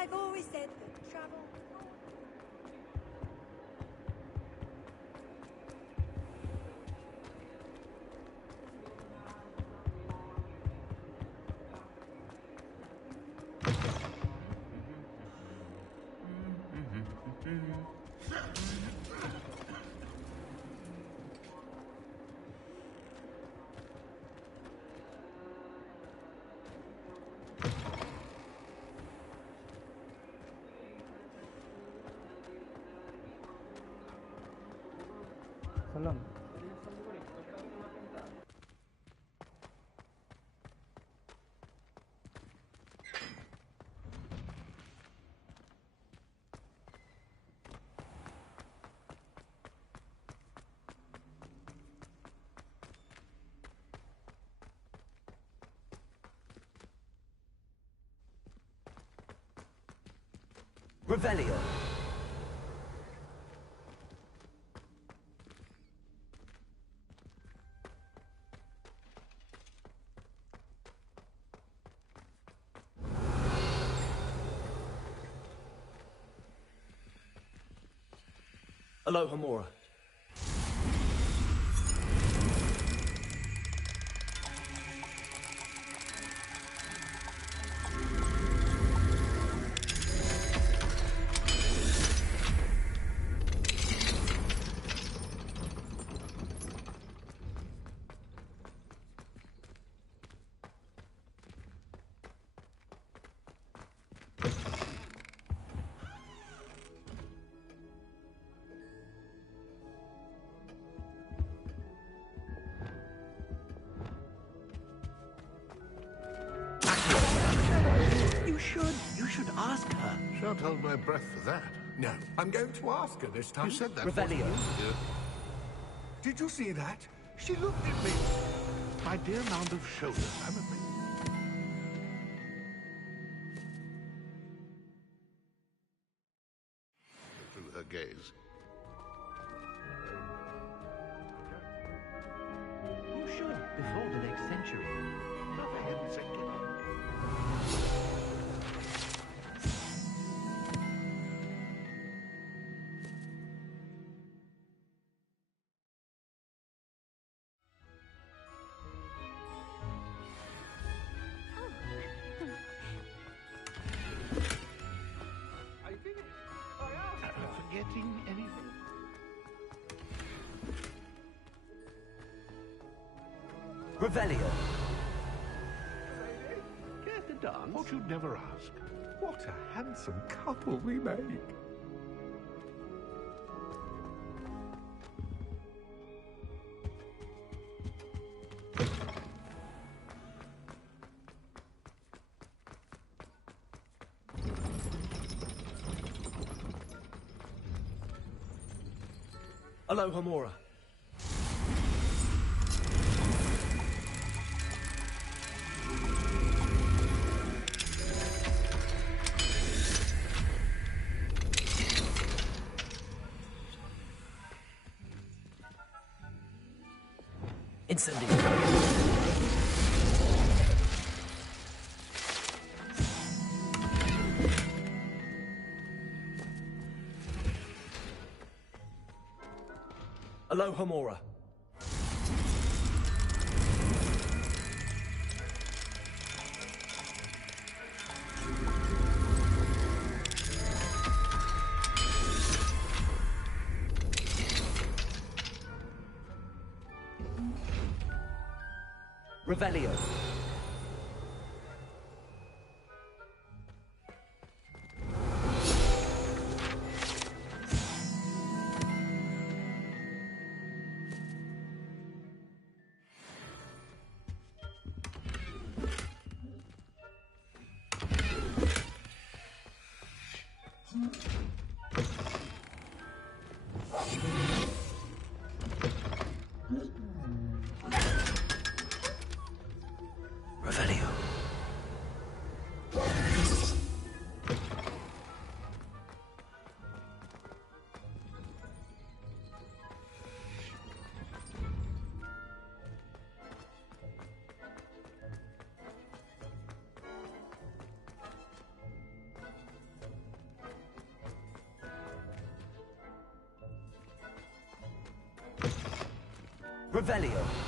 I've always said that travel... Salam. Revelio. Aloha Mora. You should ask her. Shan't hold my breath for that. No, I'm going to ask her this time. You said that Revelio. 40 years ago. Did you see that? She looked at me. My dear mound of shoulders, I'm a bit... Through her gaze. You should, before the next century. Not for heaven's sake, get on. Forgetting anything? Revelio. Care to dance? Thought you'd never ask. What a handsome couple we make. Aloha Mora. Incendio. Aloha Mora. Revelio. Revelio.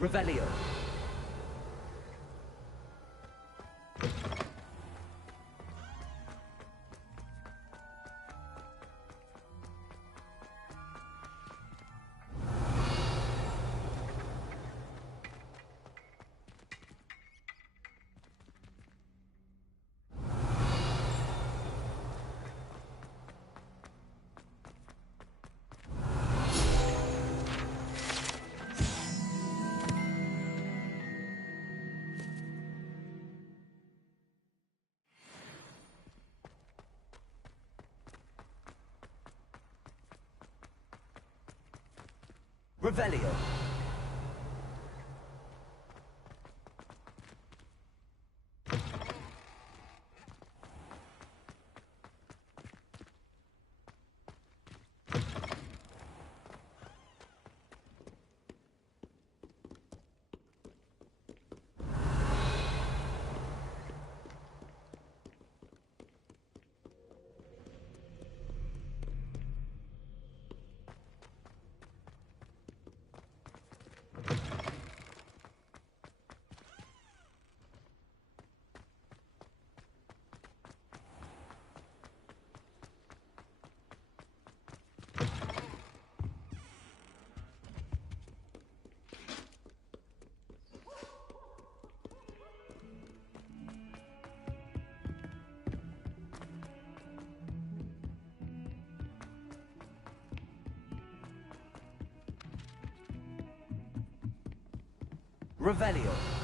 Revelio. Revelio. Revelio.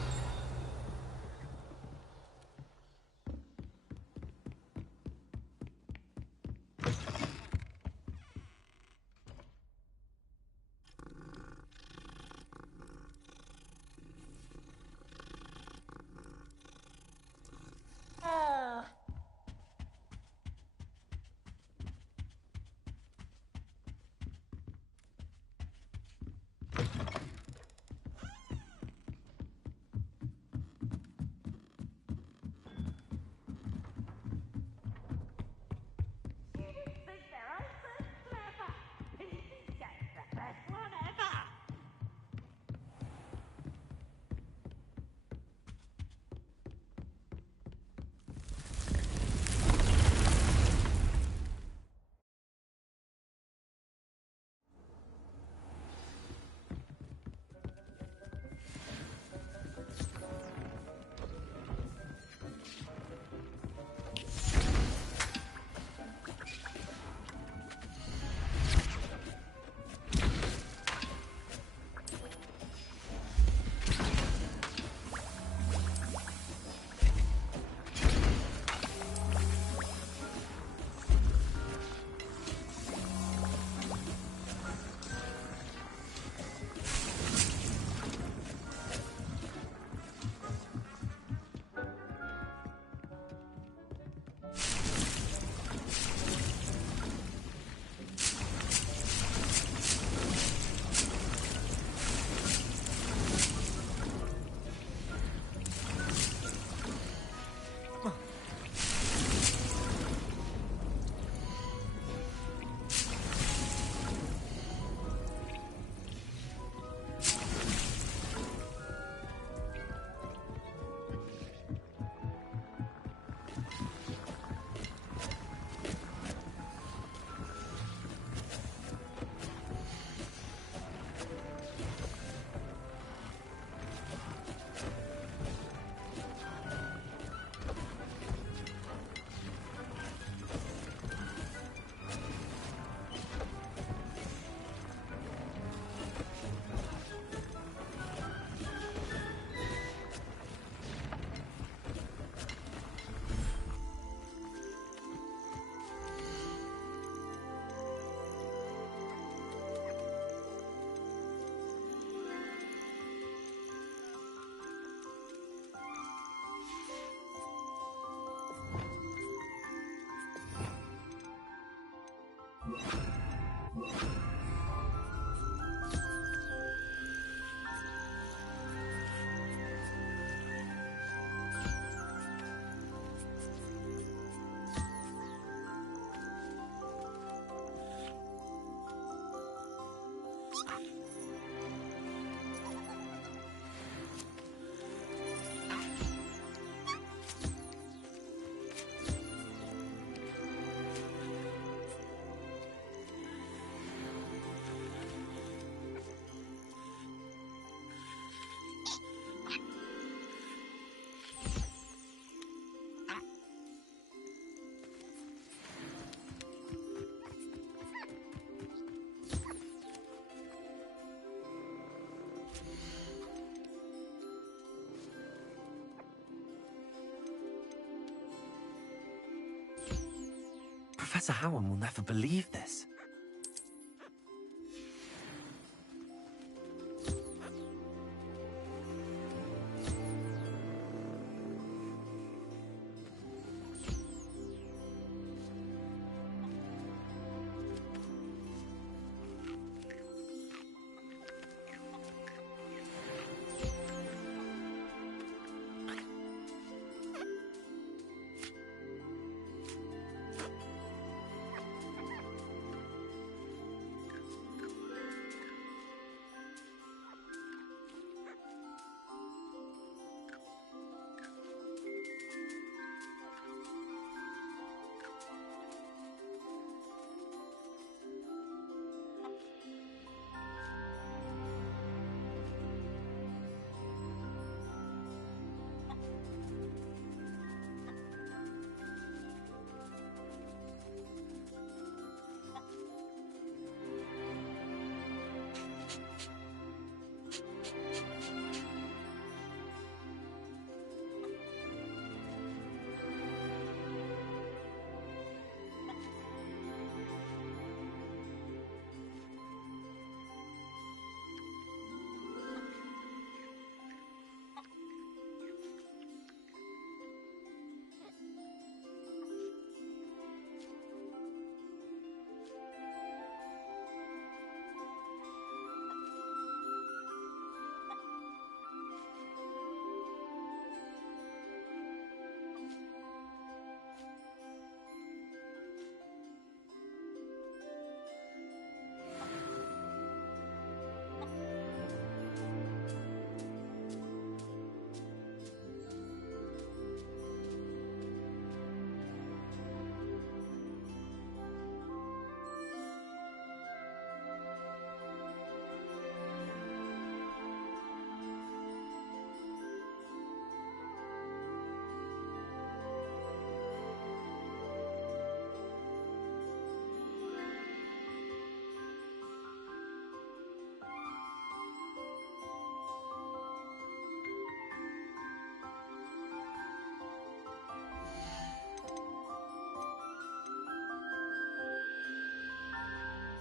Professor Howard will never believe this.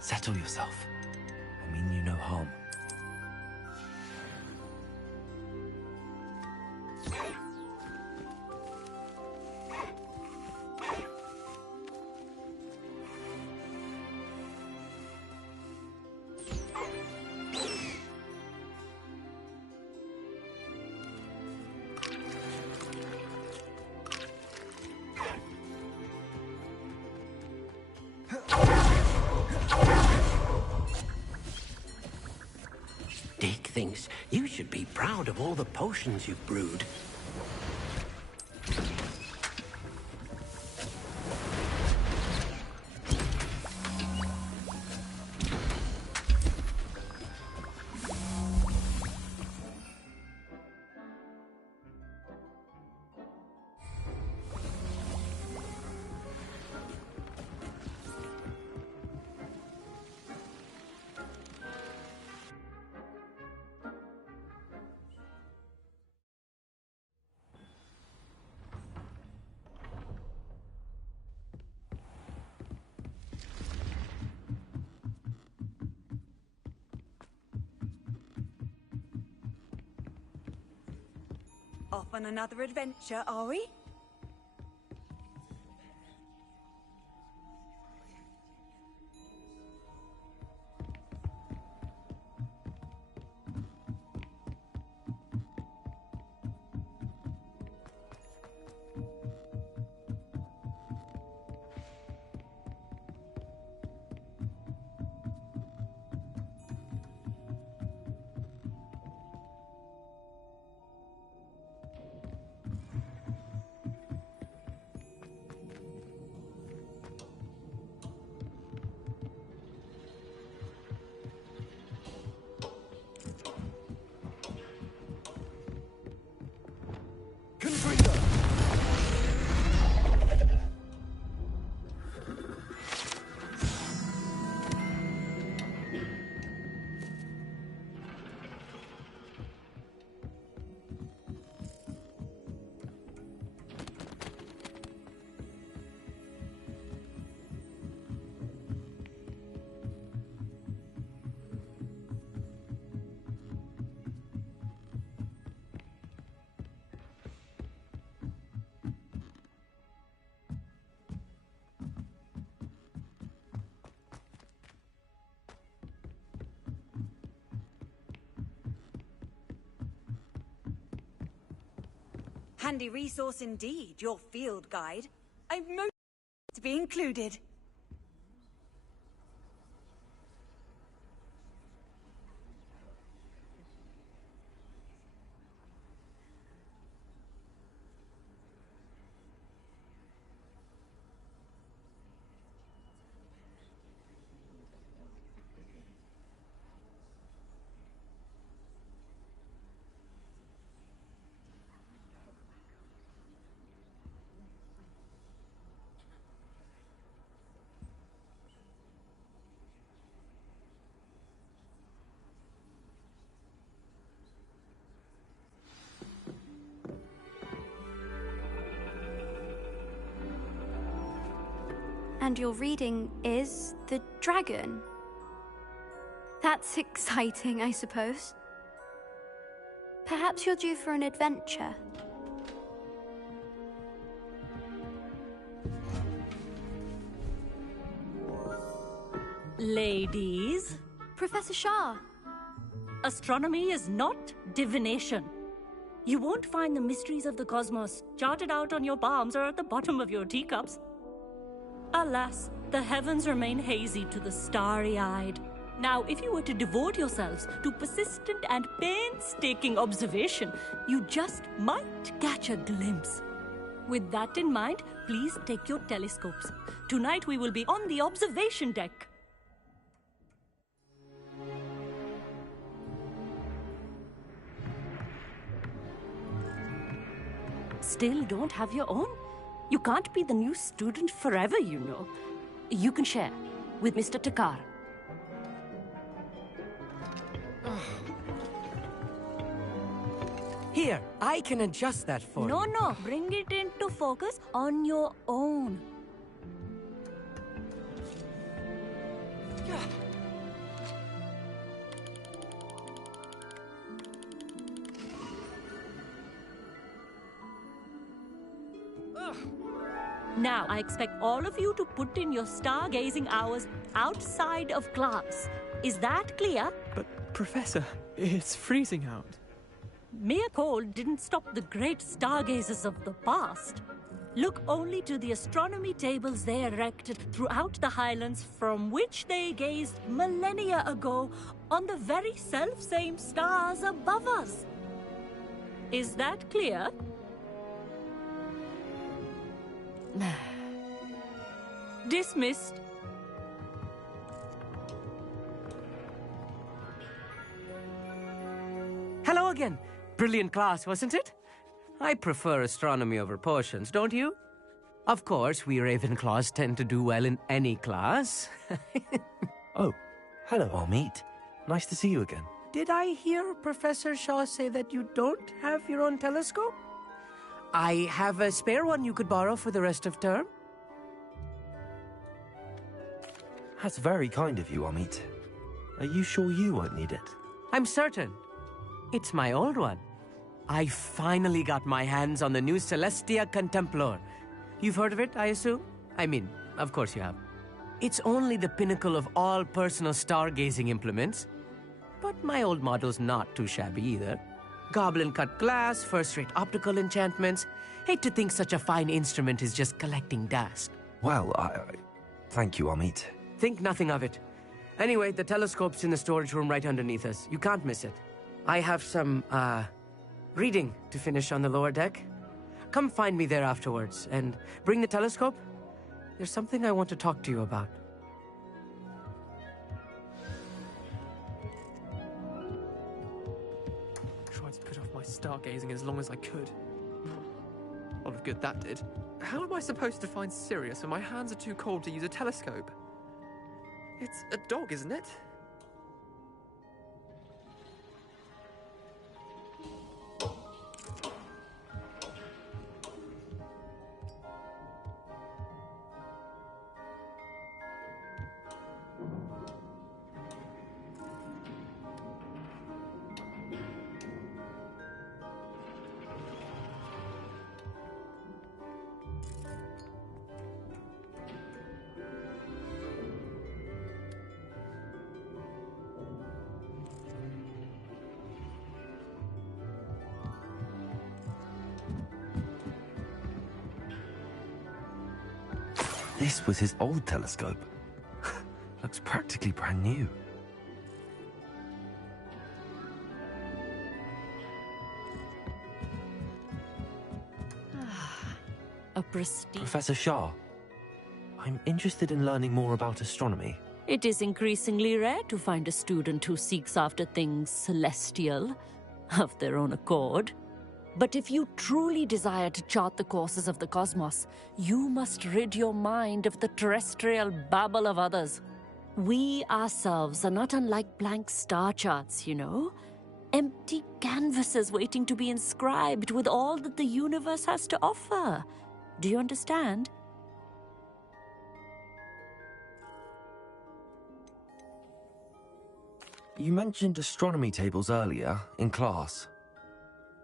Settle yourself. I mean you no harm. Dick thinks you should be proud of all the potions you've brewed. Off on another adventure, are we? Handy resource indeed, your field guide. I'm most to be included. And your reading is the dragon. That's exciting, I suppose. Perhaps you're due for an adventure. Ladies, Professor Shah. astronomy is not divination. You won't find the mysteries of the cosmos charted out on your palms or at the bottom of your teacups. Alas, the heavens remain hazy to the starry-eyed. Now, if you were to devote yourselves to persistent and painstaking observation, you just might catch a glimpse. With that in mind, please take your telescopes. Tonight we will be on the observation deck. Still don't have your own? You can't be the new student forever, you know. You can share with Mr. Takar. Here, I can adjust that for you. No, bring it into focus on your own. Now, I expect all of you to put in your stargazing hours outside of class. Is that clear? But, Professor, it's freezing out. Mere cold didn't stop the great stargazers of the past. Look only to the astronomy tables they erected throughout the highlands from which they gazed millennia ago on the very self-same stars above us. Is that clear? Dismissed. Hello again. Brilliant class, wasn't it? I prefer astronomy over potions, don't you? Of course, we Ravenclaws tend to do well in any class. Oh, hello, Amit. Nice to see you again. Did I hear Professor Shaw say that you don't have your own telescope? I have a spare one you could borrow for the rest of term. That's very kind of you, Amit. Are you sure you won't need it? I'm certain. It's my old one. I finally got my hands on the new Celestia Contemplar. You've heard of it, I assume? I mean, of course you have. It's only the pinnacle of all personal stargazing implements. But my old model's not too shabby either. Goblin-cut glass, first-rate optical enchantments. Hate to think such a fine instrument is just collecting dust. Well, thank you, Amit. Think nothing of it. Anyway, the telescope's in the storage room right underneath us. You can't miss it. I have some, reading to finish on the lower deck. Come find me there afterwards, and bring the telescope. There's something I want to talk to you about. Tried to put off my stargazing as long as I could. A lot of good that did. How am I supposed to find Sirius when my hands are too cold to use a telescope? It's a dog, isn't it? This was his old telescope. Looks practically brand new. A prestige. Professor Shah, I'm interested in learning more about astronomy. It is increasingly rare to find a student who seeks after things celestial, of their own accord. But if you truly desire to chart the courses of the cosmos, you must rid your mind of the terrestrial babble of others. We ourselves are not unlike blank star charts, you know? Empty canvases waiting to be inscribed with all that the universe has to offer. Do you understand? You mentioned astronomy tables earlier, in class.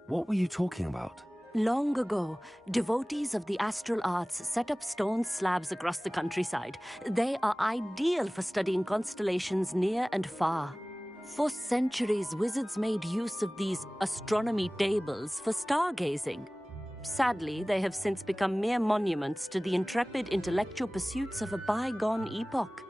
What were you talking about? Long ago, devotees of the astral arts set up stone slabs across the countryside. They are ideal for studying constellations near and far. For centuries, wizards made use of these astronomy tables for stargazing. Sadly, they have since become mere monuments to the intrepid intellectual pursuits of a bygone epoch.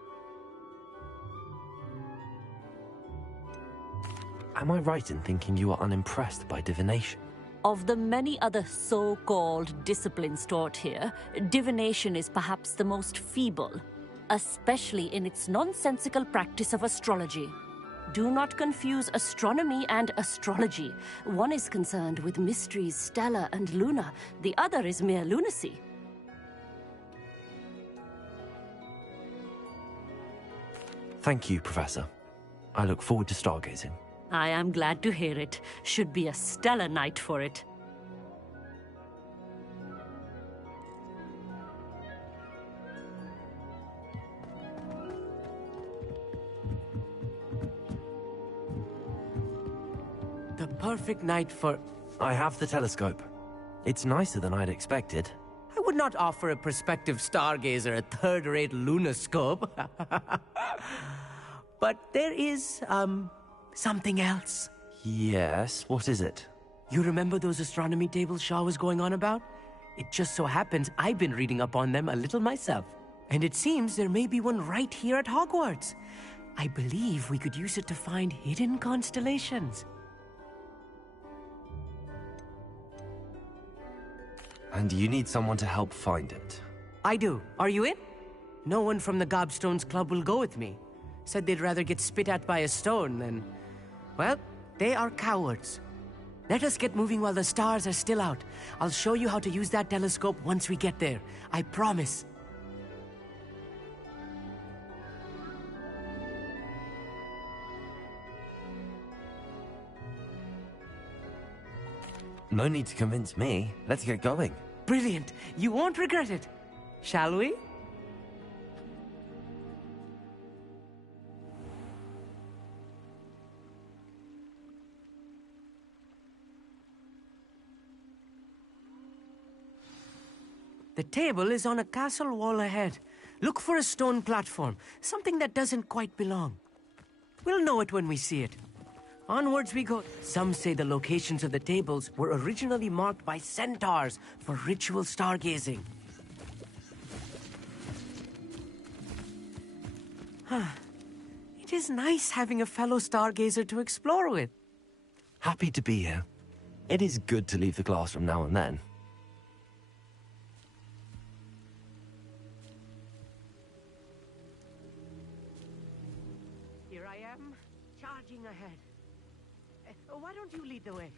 Am I right in thinking you are unimpressed by divination? Of the many other so-called disciplines taught here, divination is perhaps the most feeble, especially in its nonsensical practice of astrology. Do not confuse astronomy and astrology. One is concerned with mysteries stellar and lunar, the other is mere lunacy. Thank you, Professor. I look forward to stargazing. I am glad to hear it. Should be a stellar night for it. The perfect night for... I have the telescope. It's nicer than I'd expected. I would not offer a prospective stargazer a third-rate lunoscope. But there is, something else. Yes, what is it? You remember those astronomy tables Shaw was going on about? It just so happens I've been reading up on them a little myself. And it seems there may be one right here at Hogwarts. I believe we could use it to find hidden constellations. And you need someone to help find it. I do. Are you in? No one from the Gobstones Club will go with me. Said they'd rather get spit at by a stone than... Well, they are cowards. Let us get moving while the stars are still out. I'll show you how to use that telescope once we get there. I promise. No need to convince me. Let's get going. Brilliant. You won't regret it. Shall we? The table is on a castle wall ahead. Look for a stone platform, something that doesn't quite belong. We'll know it when we see it. Onwards we go. Some say the locations of the tables were originally marked by centaurs for ritual stargazing. It is nice having a fellow stargazer to explore with. Happy to be here. It is good to leave the classroom now and then. Here I am, charging ahead. Why don't you lead the way?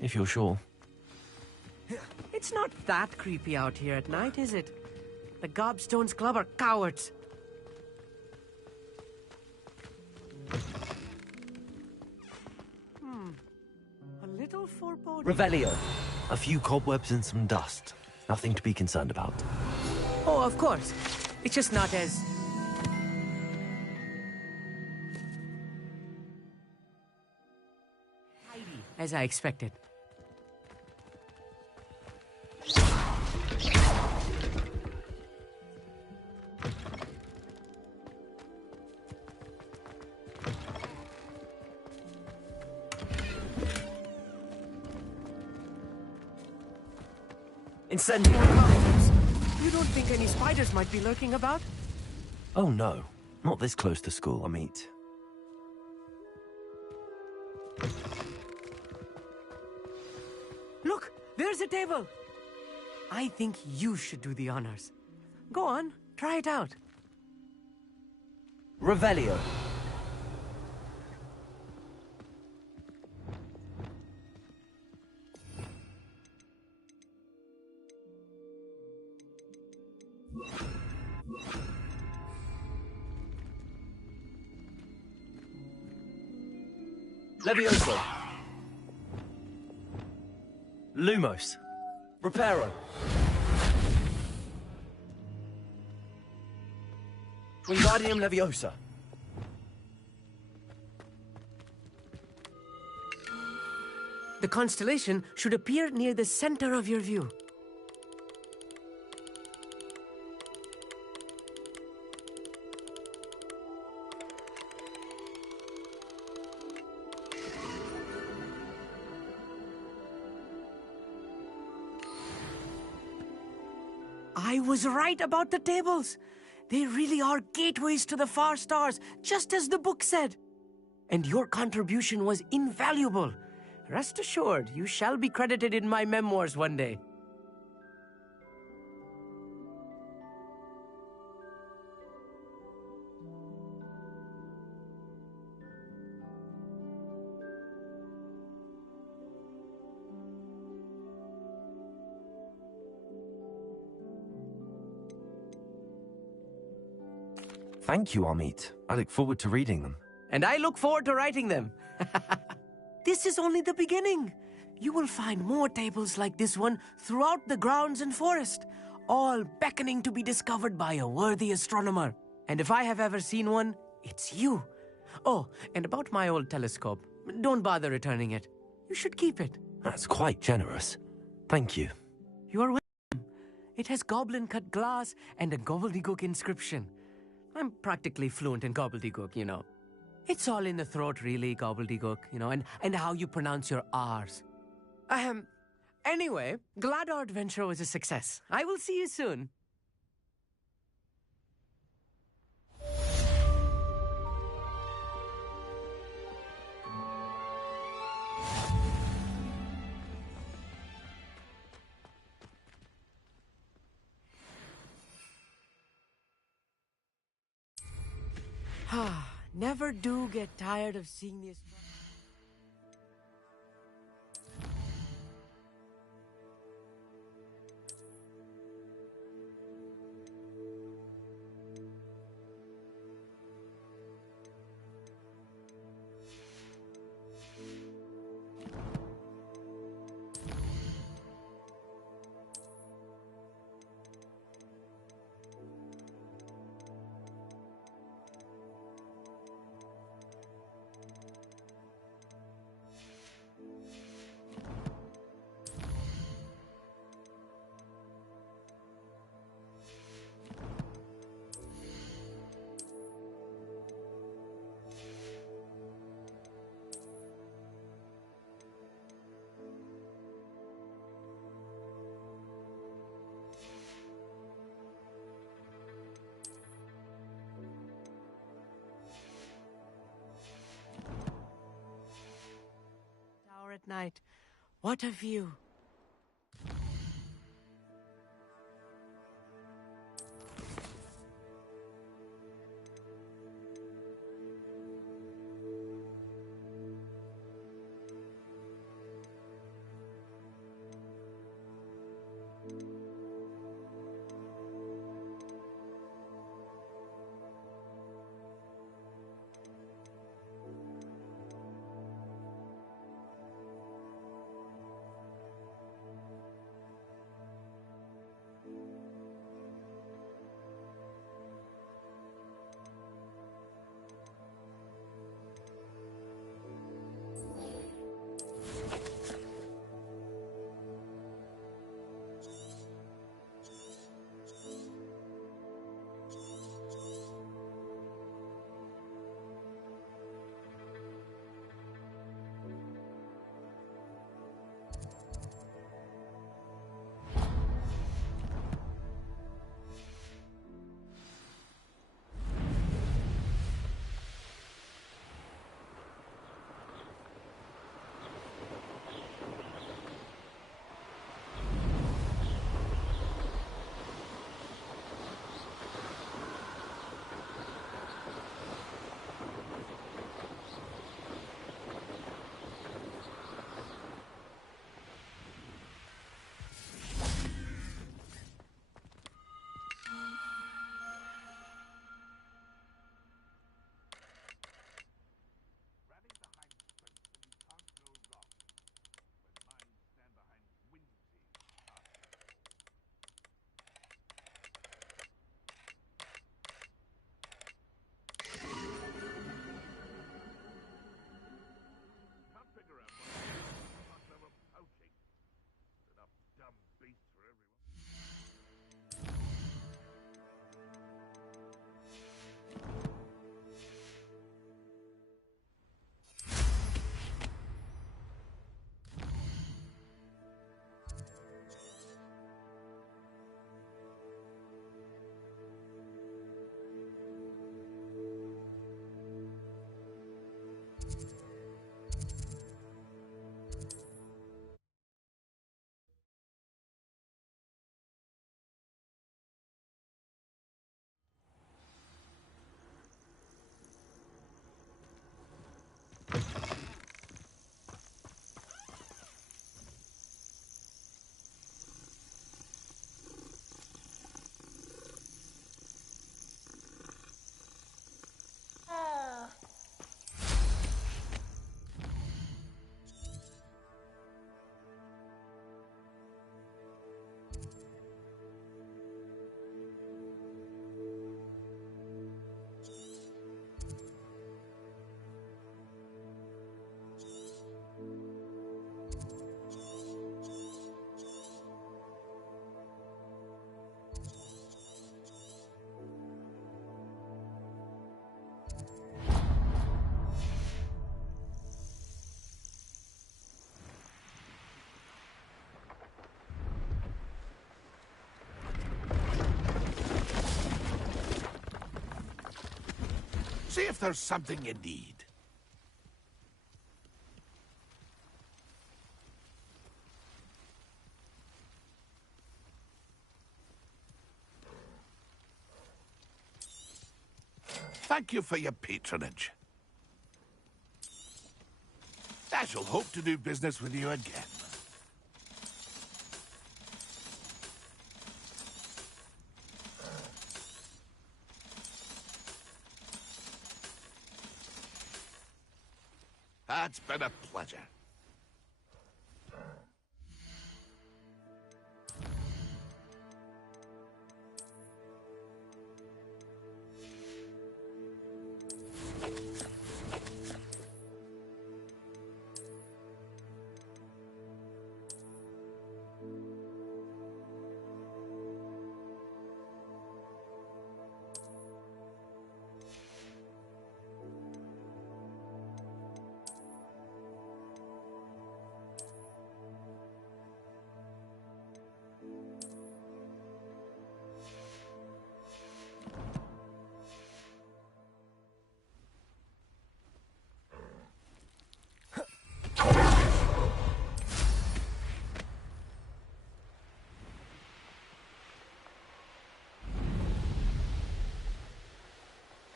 If you're sure. It's not that creepy out here at night, is it? The Gobstones Club are cowards. A little foreboding. Revelio. A few cobwebs and some dust. Nothing to be concerned about. Oh, of course. It's just not as... tidy as I expected. Incendiary. You don't think any spiders might be lurking about? Oh no, not this close to school, Amit. Look, there's a table. I think you should do the honors. Go on, try it out. Revelio. Levioso. Lumos. Reparo. Wingardium Leviosa. The constellation should appear near the center of your view. I was right about the tables. They really are gateways to the far stars, just as the book said. And your contribution was invaluable. Rest assured, you shall be credited in my memoirs one day. Thank you, Amit. I look forward to reading them. And I look forward to writing them. This is only the beginning. You will find more tables like this one throughout the grounds and forest, all beckoning to be discovered by a worthy astronomer. And if I have ever seen one, it's you. Oh, and about my old telescope, don't bother returning it. You should keep it. That's quite generous. Thank you. You are welcome. It has goblin-cut glass and a gobbledygook inscription. I'm practically fluent in gobbledygook, you know. It's all in the throat, really, gobbledygook, you know, and how you pronounce your R's. Anyway, glad our adventure was a success. I will see you soon. Never do get tired of seeing this. At night. What a view. See if there's something you need. Thank you for your patronage. I shall hope to do business with you again. It's been a pleasure.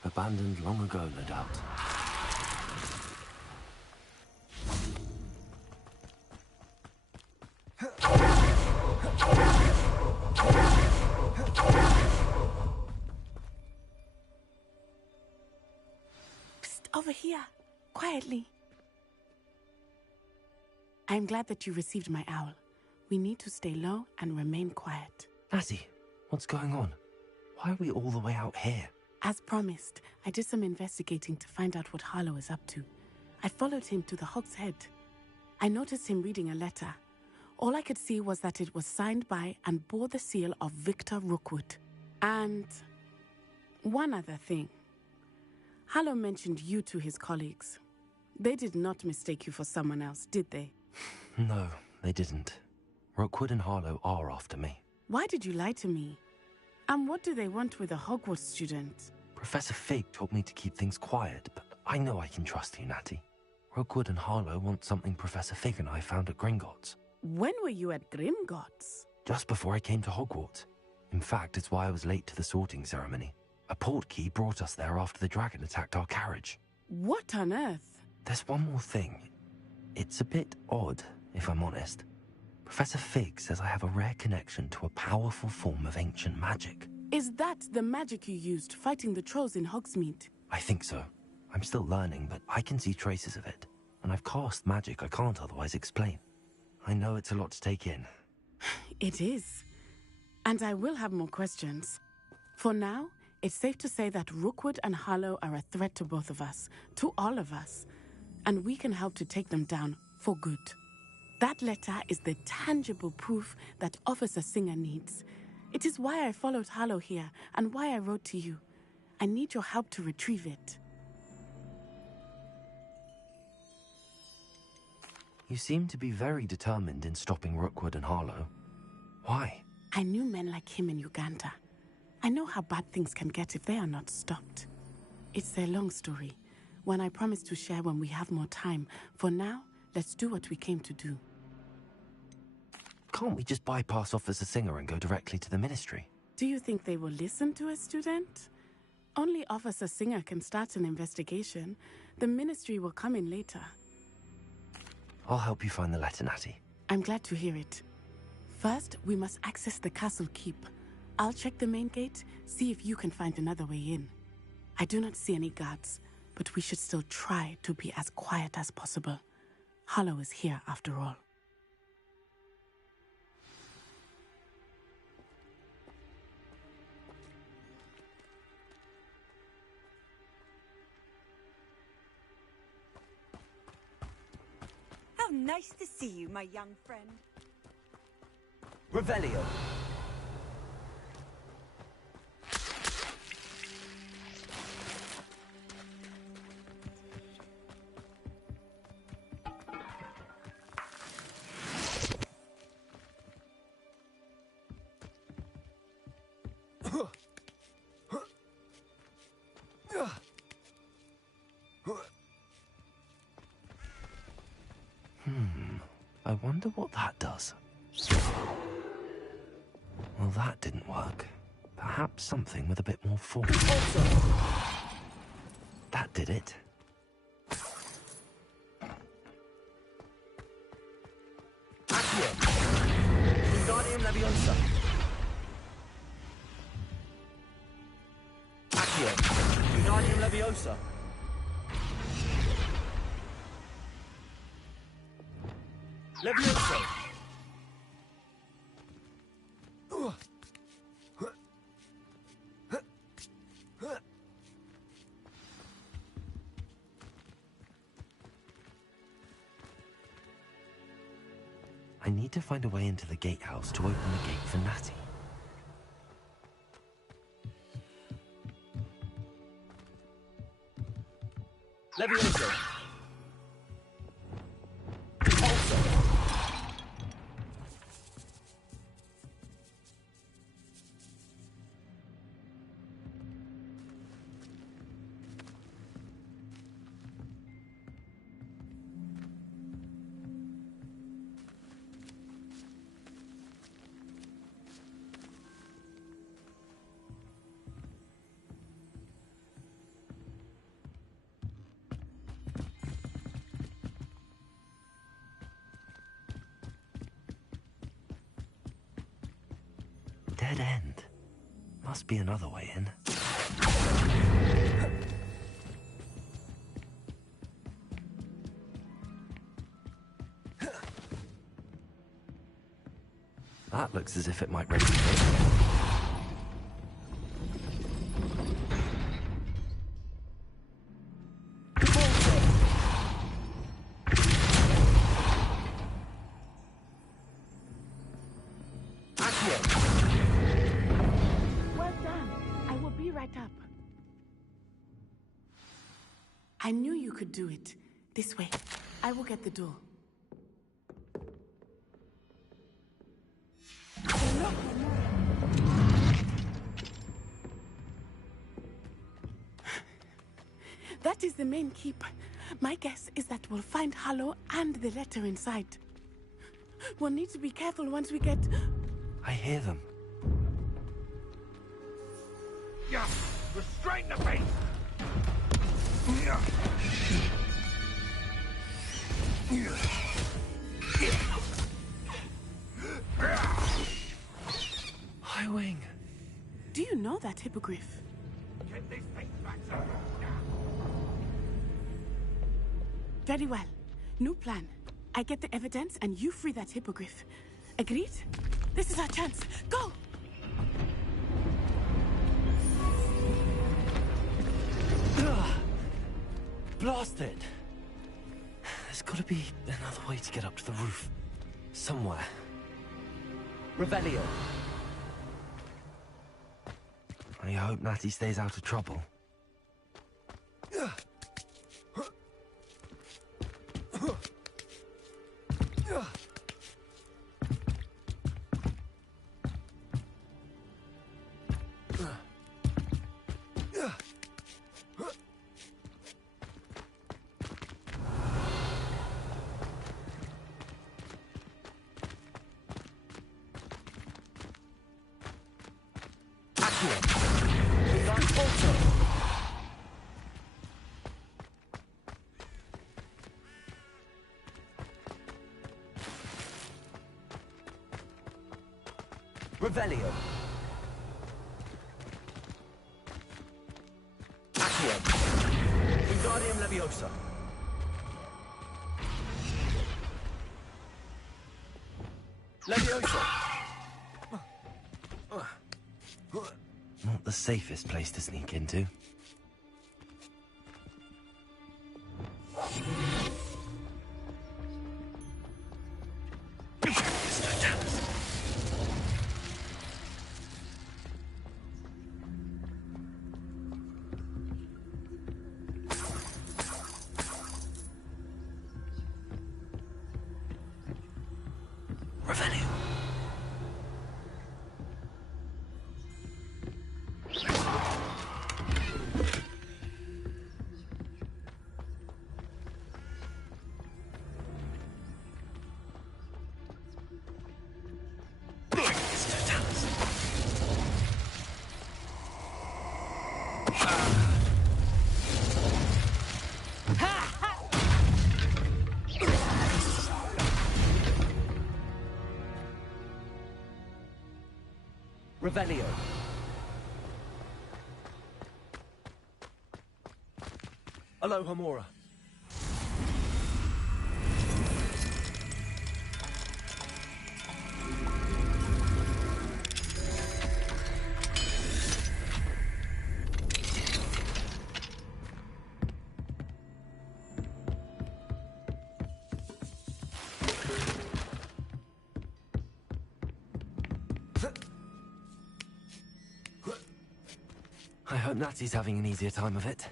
Abandoned long ago, no doubt. Psst, over here. Quietly. I'm glad that you received my owl. We need to stay low and remain quiet. Natty, what's going on? Why are we all the way out here? As promised, I did some investigating to find out what Harlow is up to. I followed him to the Hog's Head. I noticed him reading a letter. All I could see was that it was signed by and bore the seal of Victor Rookwood. And one other thing. Harlow mentioned you to his colleagues. They did not mistake you for someone else, did they? No, they didn't. Rookwood and Harlow are after me. Why did you lie to me? And what do they want with a Hogwarts student? Professor Fig told me to keep things quiet, but I know I can trust you, Natty. Rookwood and Harlow want something Professor Fig and I found at Gringotts. When were you at Gringotts? Just before I came to Hogwarts. In fact, it's why I was late to the sorting ceremony. A portkey brought us there after the dragon attacked our carriage. What on earth? There's one more thing. It's a bit odd, if I'm honest. Professor Fig says I have a rare connection to a powerful form of ancient magic. Is that the magic you used fighting the trolls in Hogsmeade? I think so. I'm still learning, but I can see traces of it. And I've cast magic I can't otherwise explain. I know it's a lot to take in. It is. And I will have more questions. For now, it's safe to say that Rookwood and Harlow are a threat to both of us, to all of us. And we can help to take them down for good. That letter is the tangible proof that Officer Singer needs. It is why I followed Harlow here and why I wrote to you. I need your help to retrieve it. You seem to be very determined in stopping Rookwood and Harlow. Why? I knew men like him in Uganda. I know how bad things can get if they are not stopped. It's a long story, one I promise to share when we have more time. For now, let's do what we came to do. Can't we just bypass Officer Singer and go directly to the Ministry? Do you think they will listen to a student? Only Officer Singer can start an investigation. The Ministry will come in later. I'll help you find the letter, Natty. I'm glad to hear it. First, we must access the castle keep. I'll check the main gate, see if you can find another way in. I do not see any guards, but we should still try to be as quiet as possible. Harlow is here after all. How nice to see you, my young friend. Revelio. wonder what that does. Well, that didn't work. Perhaps something with a bit more force. That did it. Accio! Wingardium Leviosa! Accio! Wingardium Leviosa! Leviosa! I need to find a way into the gatehouse to open the gate for Natty. Leviosa! Dead end. Must be another way in. That looks as if it might rescue me. Well done. I will be right up. I knew you could do it. This way. I will get the door. That is the main keep. My guess is that we'll find Hollow and the letter inside. We'll need to be careful once we get... I hear them. Yeah, restrain the beast! High Wing. Do you know that hippogriff? Get these things back, sir. Very well. New plan. I get the evidence and you free that hippogriff. Agreed? This is our chance. Go! Blasted! There's gotta be another way to get up to the roof. Somewhere. Revelio! I hope Natty stays out of trouble. Revelio. Accio. Wingardium Leviosa. Leviosa. Not the safest place to sneak into. Revelio. Aloha Mora. I hope Natsy's having an easier time of it.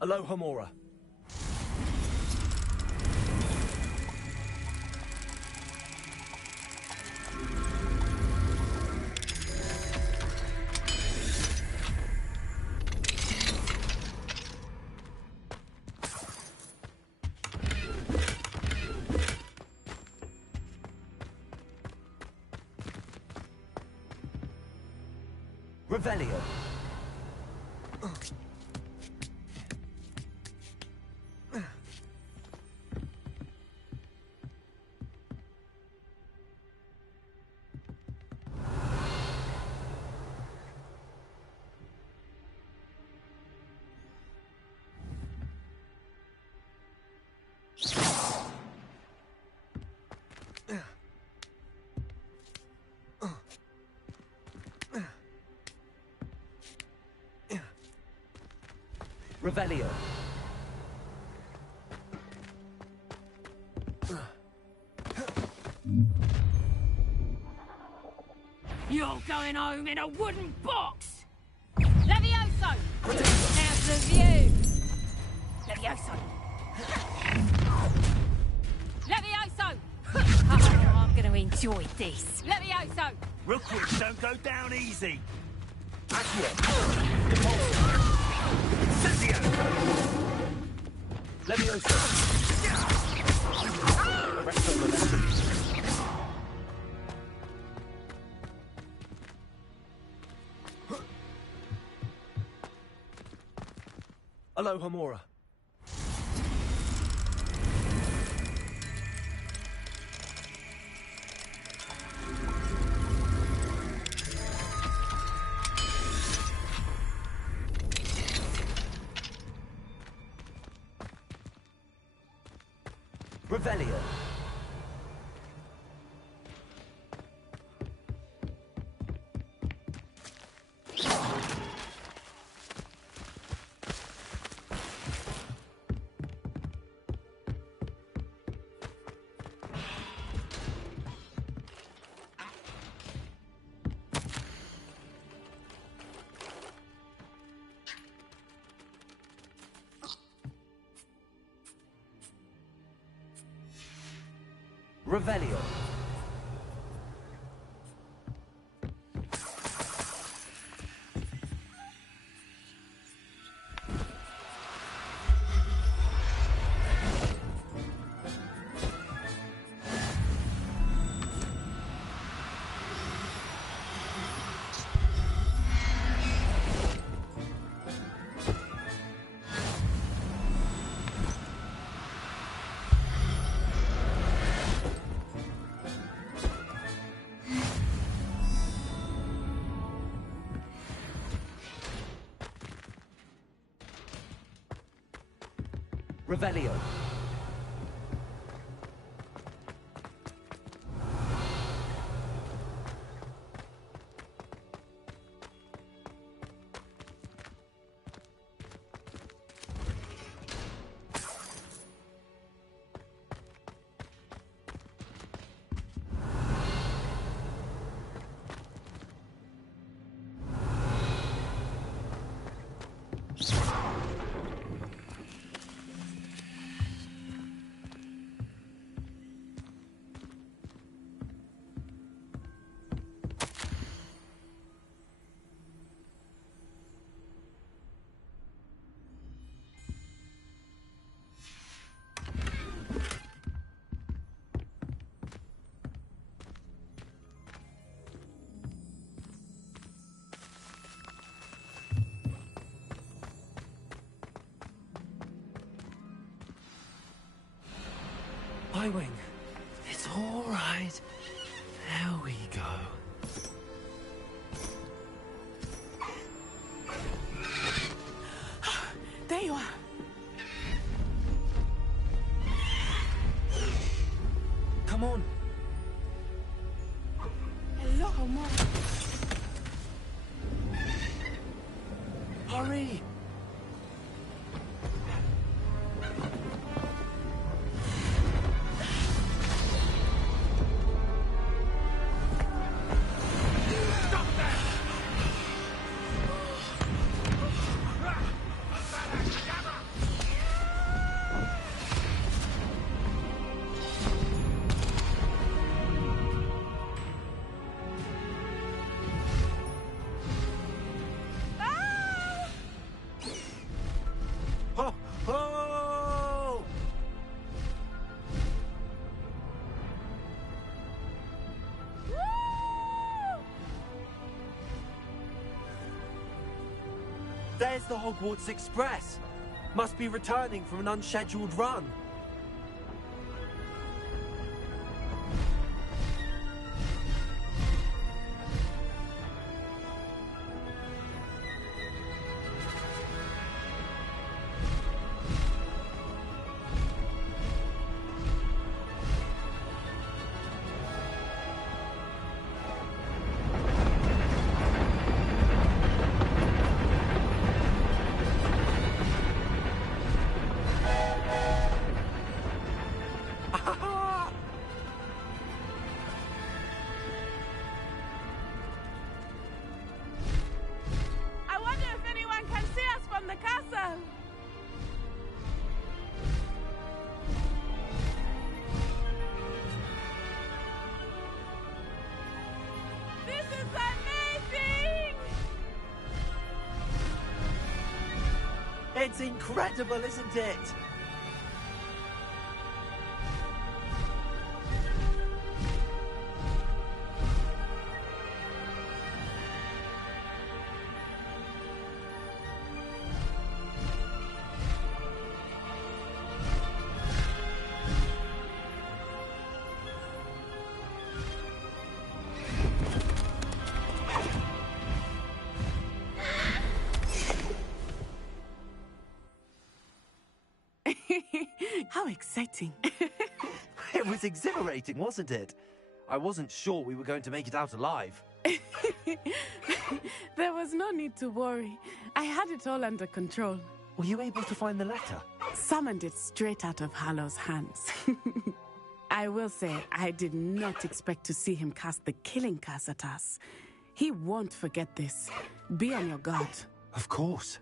Aloha Mora. Revelio. Revelio. You're going home in a wooden box! Levioso! How's the view? Levioso! Levioso! Oh, I'm going to enjoy this. Levioso! Rookwoods don't go down easy. Levioso. Aloha Mora. Revelio. Revelio. Revelio. Wing, it's all right. There we go. There you are. Come on. Hello, Homora. Hurry! Ho! Ho! There's the Hogwarts Express. Must be returning from an unscheduled run. I wonder if anyone can see us from the castle. This is amazing! It's incredible, isn't it? How exciting. It was exhilarating, wasn't it? I wasn't sure we were going to make it out alive. There was no need to worry. I had it all under control. Were you able to find the letter? Summoned it straight out of Hallow's hands. I will say, I did not expect to see him cast the killing curse at us. He won't forget this. Be on your guard. Of course.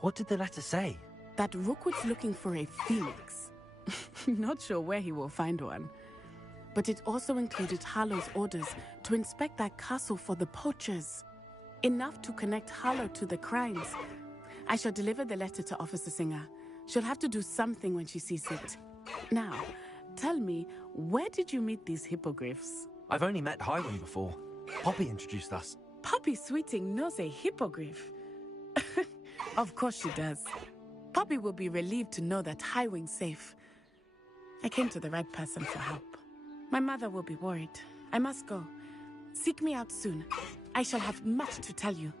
What did the letter say? That Rookwood's looking for a phoenix. Not sure where he will find one. But it also included Hallow's orders to inspect that castle for the poachers. Enough to connect Hallow to the crimes. I shall deliver the letter to Officer Singer. She'll have to do something when she sees it. Now, tell me, where did you meet these hippogriffs? I've only met Highwing before. Poppy introduced us. Poppy Sweeting knows a hippogriff. Of course she does. Poppy will be relieved to know that Highwing's safe. I came to the right person for help. My mother will be worried. I must go. Seek me out soon. I shall have much to tell you.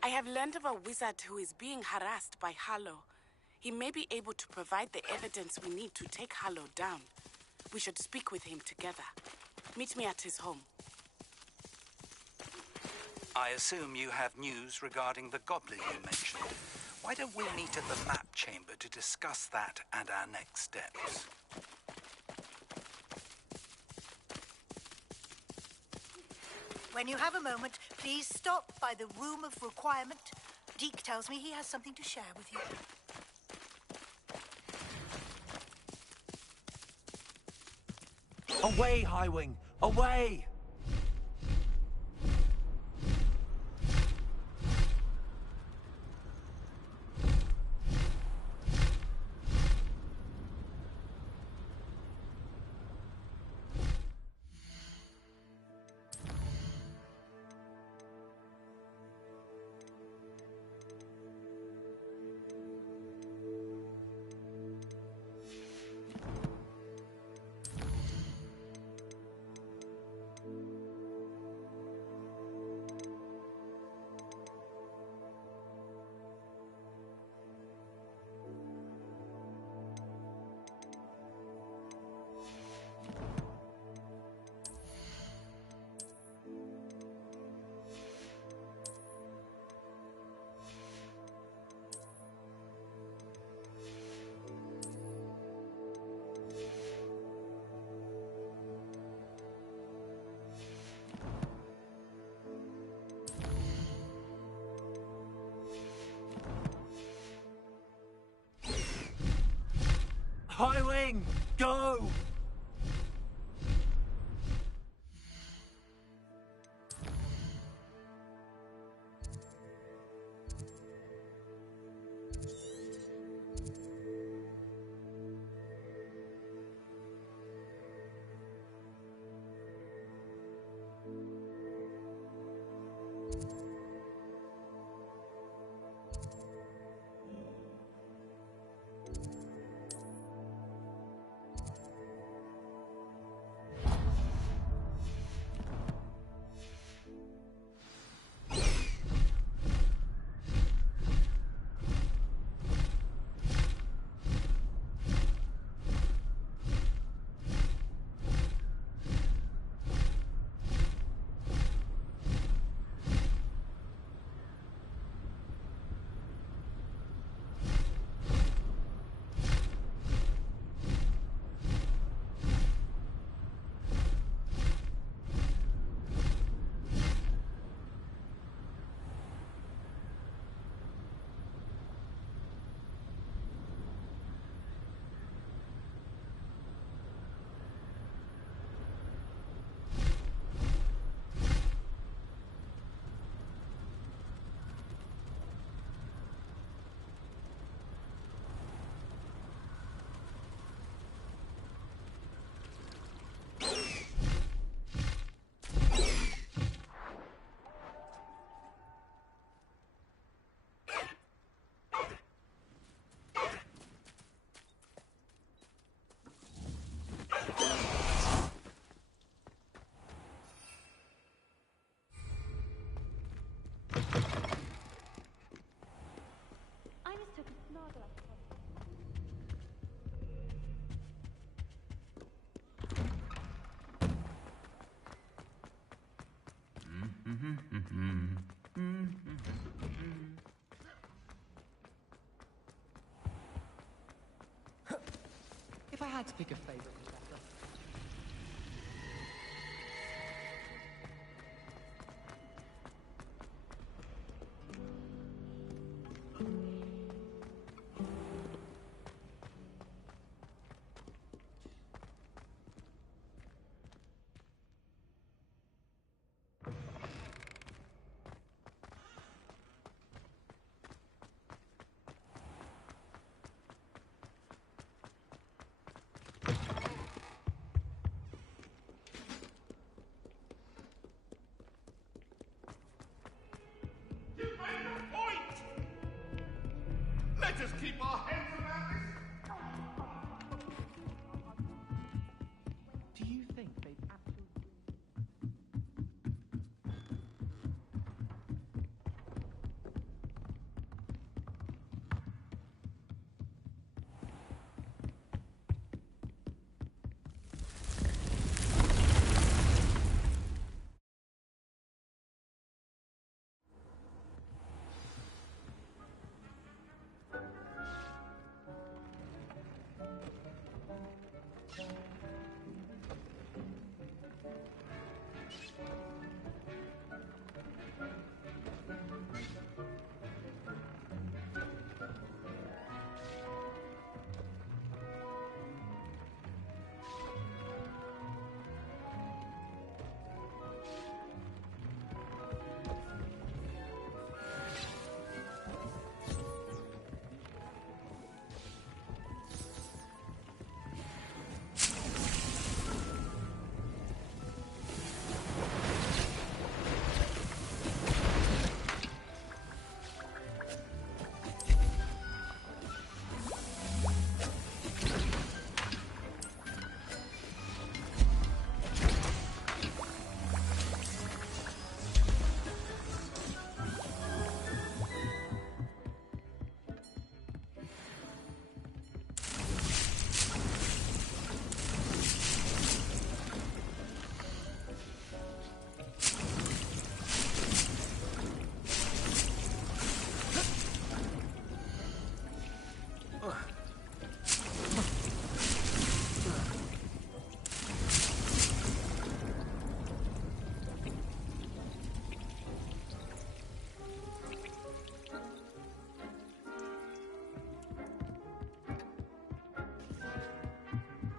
I have learned of a wizard who is being harassed by Hallow. He may be able to provide the evidence we need to take Hallow down. We should speak with him together. Meet me at his home. I assume you have news regarding the goblin you mentioned. Why don't we meet at the map chamber to discuss that and our next steps? When you have a moment, please stop by the room of requirement. Deke tells me he has something to share with you. Away, Highwing! Away! Highwing, go! If I had to pick a favorite professor. Let us keep our heads around this. Do you think they'd absolutely...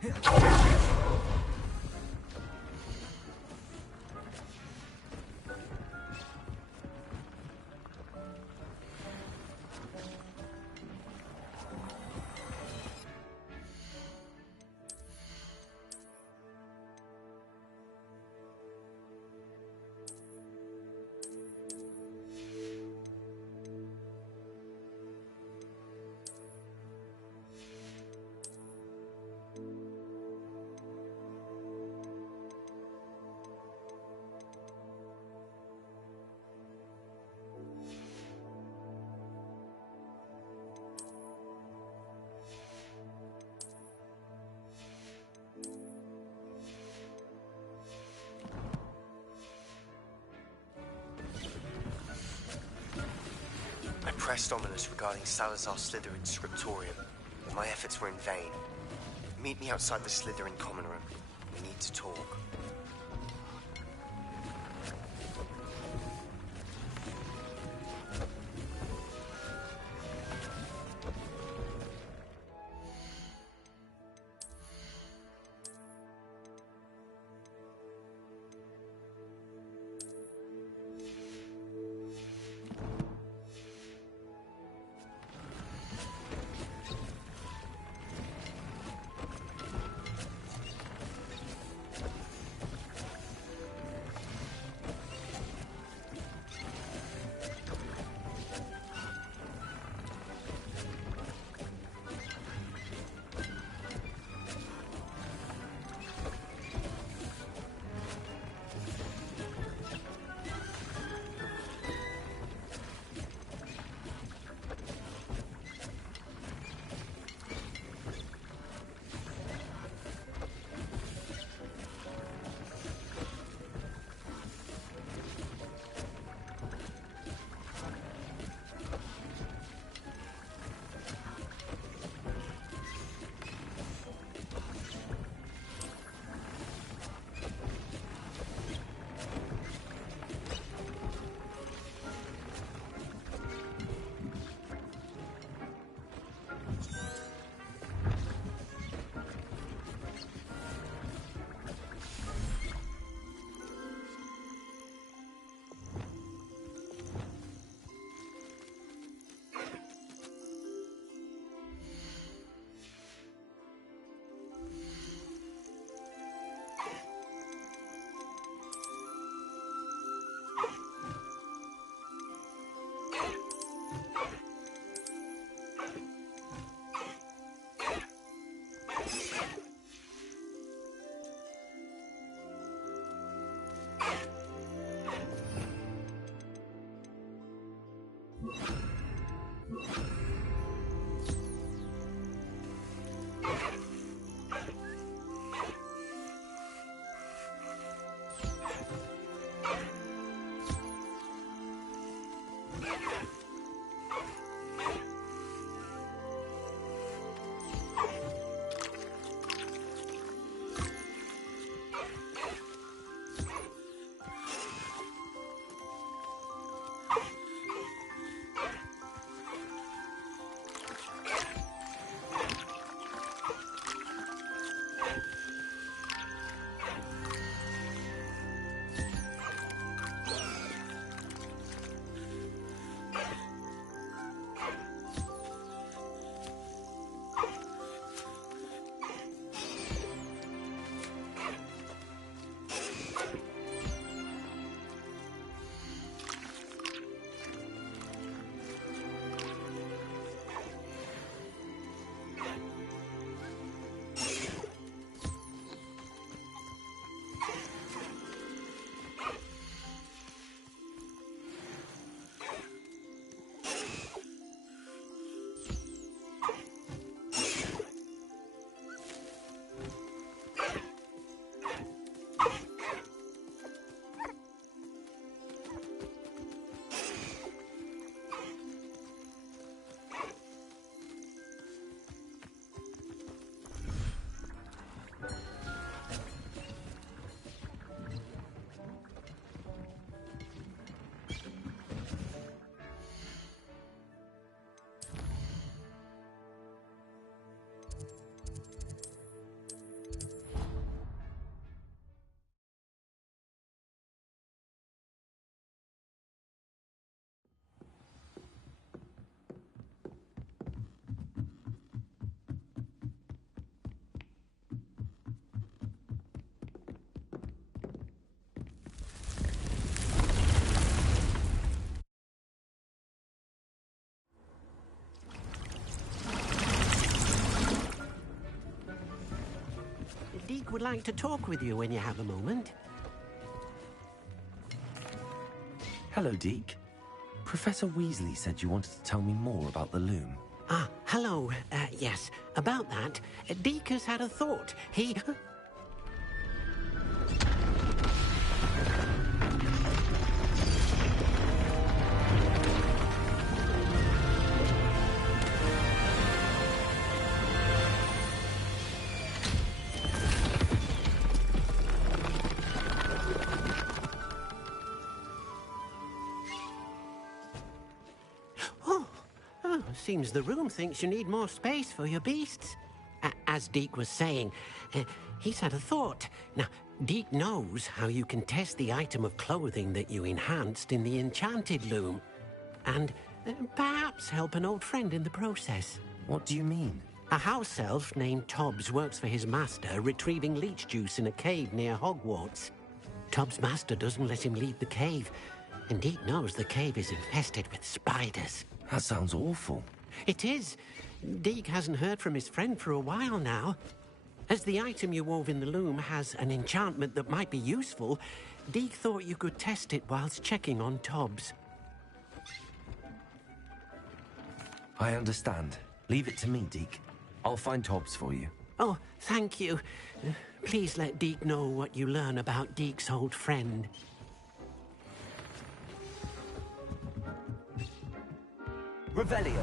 I pressed Ominous regarding Salazar Slytherin's scriptorium, but my efforts were in vain. Meet me outside the Slytherin common room. We need to talk. Deke would like to talk with you when you have a moment. Hello, Deke. Professor Weasley said you wanted to tell me more about the loom. Ah, hello. Yes, about that. Deke has had a thought. He... Seems the room thinks you need more space for your beasts. As Deke was saying, he's had a thought. Now, Deke knows how you can test the item of clothing that you enhanced in the enchanted loom. And perhaps help an old friend in the process. What do you mean? A house elf named Tobbs works for his master, retrieving leech juice in a cave near Hogwarts. Tobbs' master doesn't let him leave the cave, and Deke knows the cave is infested with spiders. That sounds awful. It is. Deke hasn't heard from his friend for a while now. As the item you wove in the loom has an enchantment that might be useful, Deke thought you could test it whilst checking on Tobbs. I understand. Leave it to me, Deke. I'll find Tobbs for you. Oh, thank you. Please let Deke know what you learn about Deke's old friend. Revelio.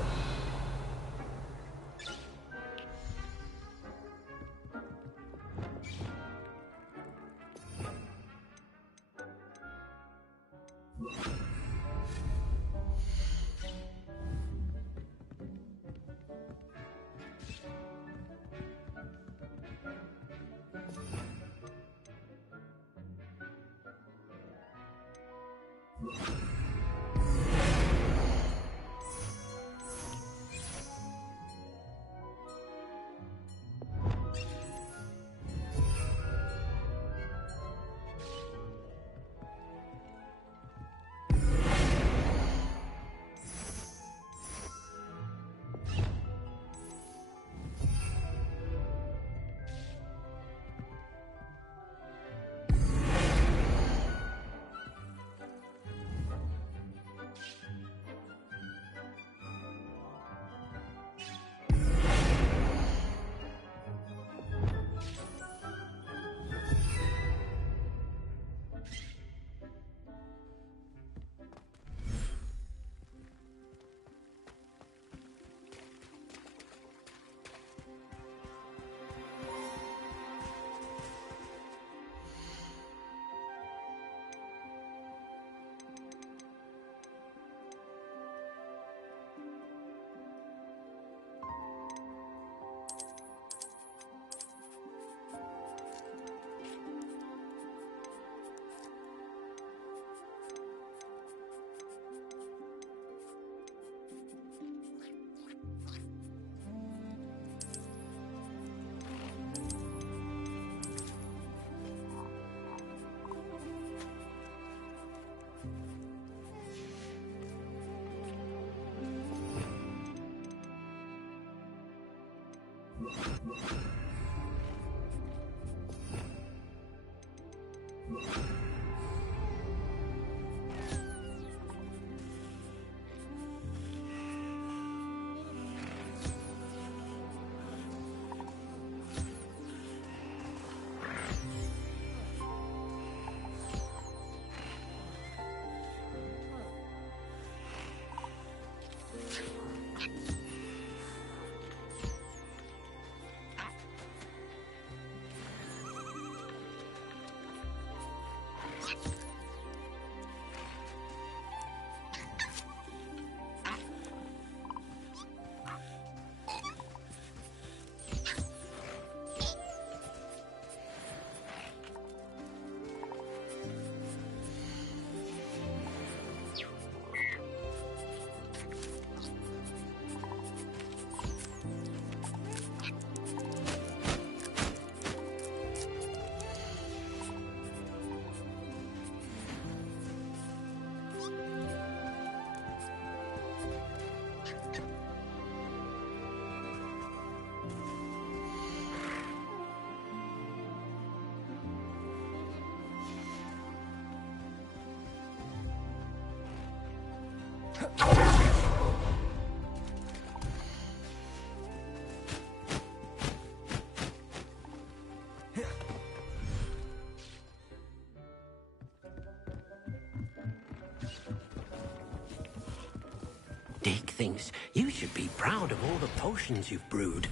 thinks you should be proud of all the potions you've brewed.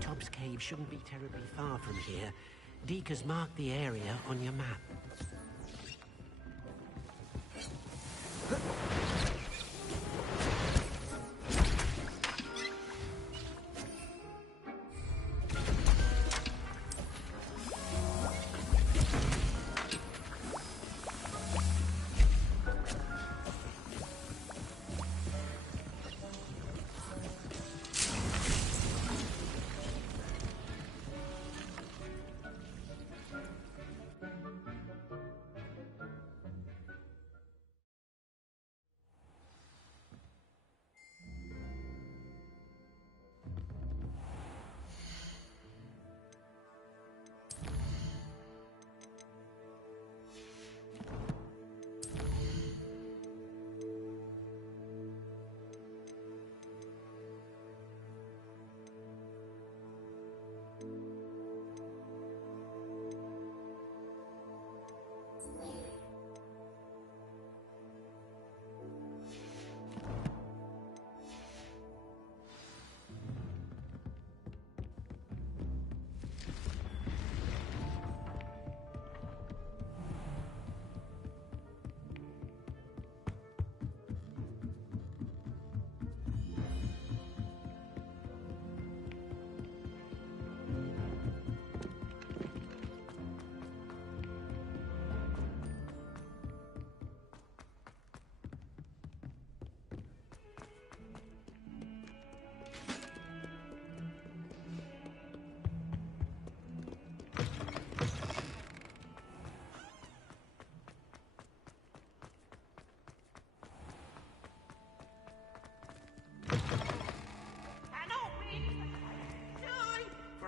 Tob's Cave shouldn't be terribly far from here. Deke has marked the area on your map.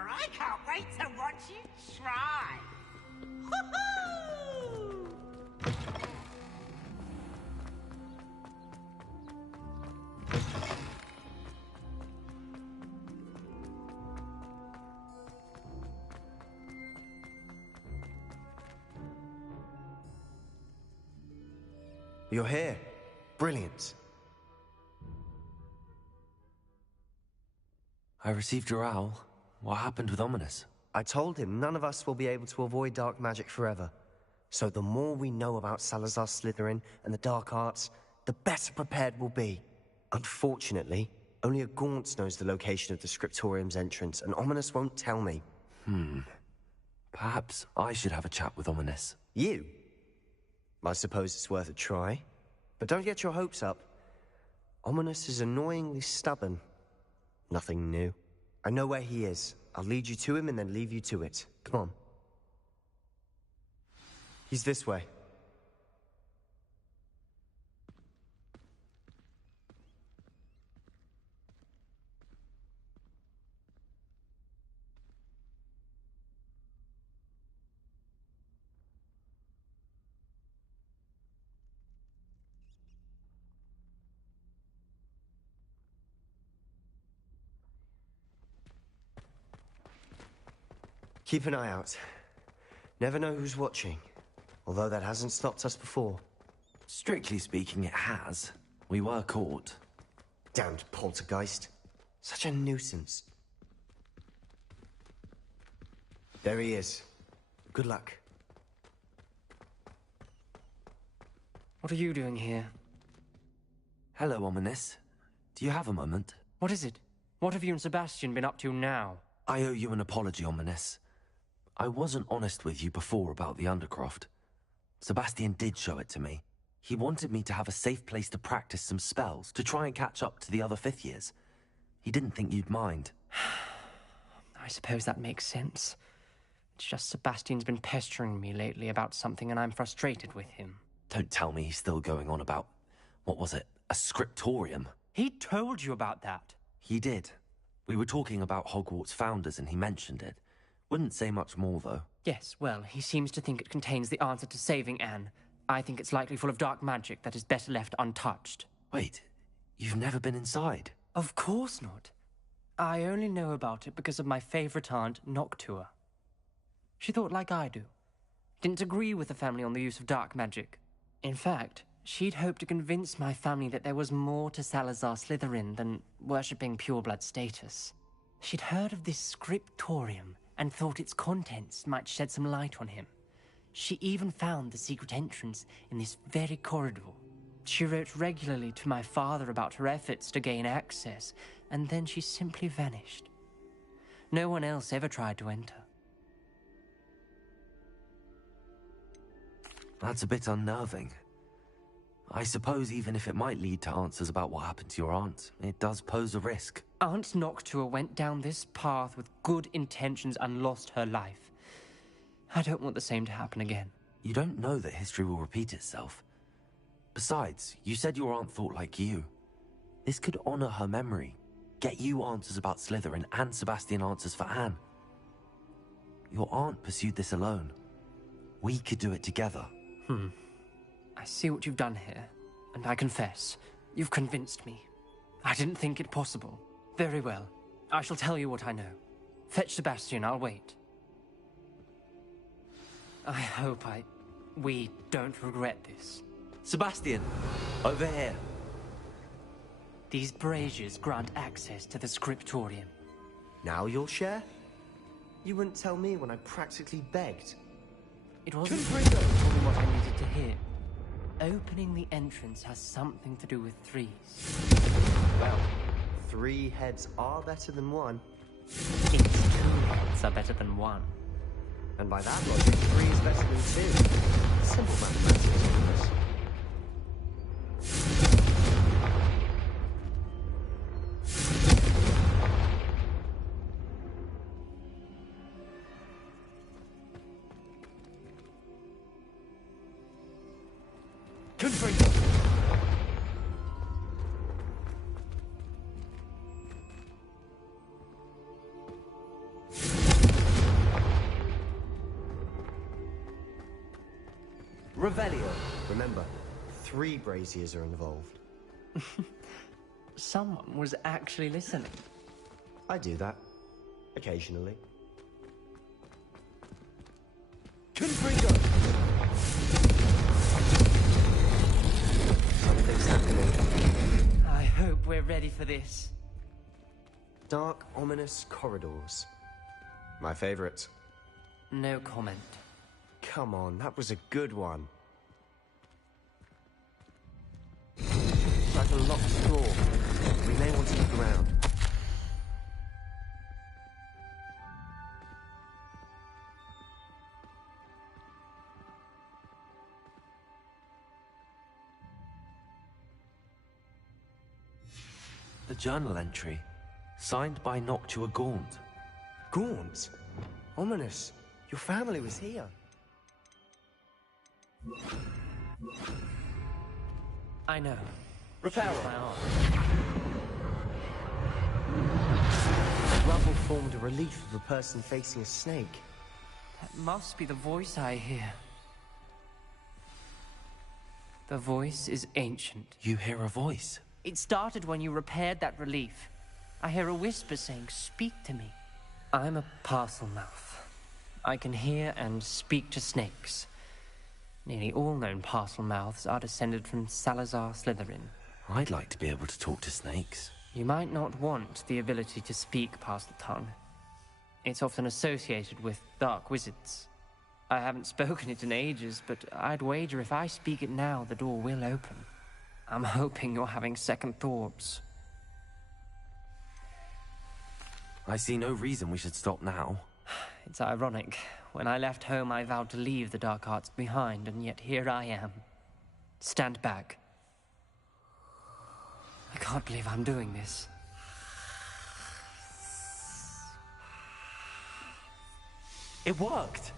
I can't wait to watch you try. Hoo-hoo! You're here. Brilliant. I received your owl. What happened with Ominous? I told him none of us will be able to avoid dark magic forever. So the more we know about Salazar Slytherin and the dark arts, the better prepared we'll be. Unfortunately, only a Gaunt knows the location of the Scriptorium's entrance, and Ominous won't tell me. Perhaps I should have a chat with Ominous. You? I suppose it's worth a try. But don't get your hopes up. Ominous is annoyingly stubborn. Nothing new. I know where he is. I'll lead you to him and then leave you to it. Come on. He's this way. Keep an eye out. Never know who's watching. Although that hasn't stopped us before. Strictly speaking, it has. We were caught. Damned poltergeist. Such a nuisance. There he is. Good luck. What are you doing here? Hello, Ominous. Do you have a moment? What is it? What have you and Sebastian been up to now? I owe you an apology, Ominous. I wasn't honest with you before about the Undercroft. Sebastian did show it to me. He wanted me to have a safe place to practice some spells, to try and catch up to the other fifth years. He didn't think you'd mind. I suppose that makes sense. It's just Sebastian's been pestering me lately about something and I'm frustrated with him. Don't tell me he's still going on about, what was it, a scriptorium? He told you about that. He did. We were talking about Hogwarts founders and he mentioned it. Wouldn't say much more, though. Yes, well, he seems to think it contains the answer to saving Anne. I think it's likely full of dark magic that is better left untouched. Wait, you've never been inside? Of course not. I only know about it because of my favorite aunt, Noctua. She thought like I do. Didn't agree with the family on the use of dark magic. In fact, she'd hoped to convince my family that there was more to Salazar Slytherin than worshipping pureblood status. She'd heard of this scriptorium and thought its contents might shed some light on him. She even found the secret entrance in this very corridor. She wrote regularly to my father about her efforts to gain access, and then she simply vanished. No one else ever tried to enter. That's a bit unnerving. I suppose even if it might lead to answers about what happened to your aunt, it does pose a risk. Aunt Noctua went down this path with good intentions and lost her life. I don't want the same to happen again. You don't know that history will repeat itself. Besides, you said your aunt thought like you. This could honor her memory, get you answers about Slytherin and Sebastian answers for Anne. Your aunt pursued this alone. We could do it together. I see what you've done here, and I confess, you've convinced me. I didn't think it possible. Very well. I shall tell you what I know. Fetch Sebastian, I'll wait. I hope we don't regret this. Sebastian, over here. These braziers grant access to the scriptorium. Now you'll share? You wouldn't tell me when I practically begged. It wasn't told me what I needed to hear. Opening the entrance has something to do with threes. Well, 3 heads are better than 1. It's 2 heads are better than 1. And by that logic, 3 is better than 2. Simple mathematics, of course. Revelio. Remember, 3 braziers are involved. Someone was actually listening. I do that. Occasionally. Confringo! Something's happening. I hope we're ready for this. Dark, ominous corridors. My favorite. No comment. Come on, that was a good one. Like a locked door. We may want to look around. A journal entry, signed by Noctua Gaunt. Gaunt? Ominous. Your family was here. I know. Reparo. My arm. Rubble formed a relief of a person facing a snake. That must be the voice I hear. The voice is ancient. You hear a voice? It started when you repaired that relief. I hear a whisper saying, "Speak to me." I'm a parcel mouth. I can hear and speak to snakes. Nearly all known parcel mouths are descended from Salazar Slytherin. I'd like to be able to talk to snakes. You might not want the ability to speak parcel tongue. It's often associated with dark wizards. I haven't spoken it in ages, but I'd wager if I speak it now, the door will open. I'm hoping you're having second thoughts. I see no reason we should stop now. It's ironic. When I left home, I vowed to leave the dark arts behind, and yet here I am. Stand back. I can't believe I'm doing this. It worked!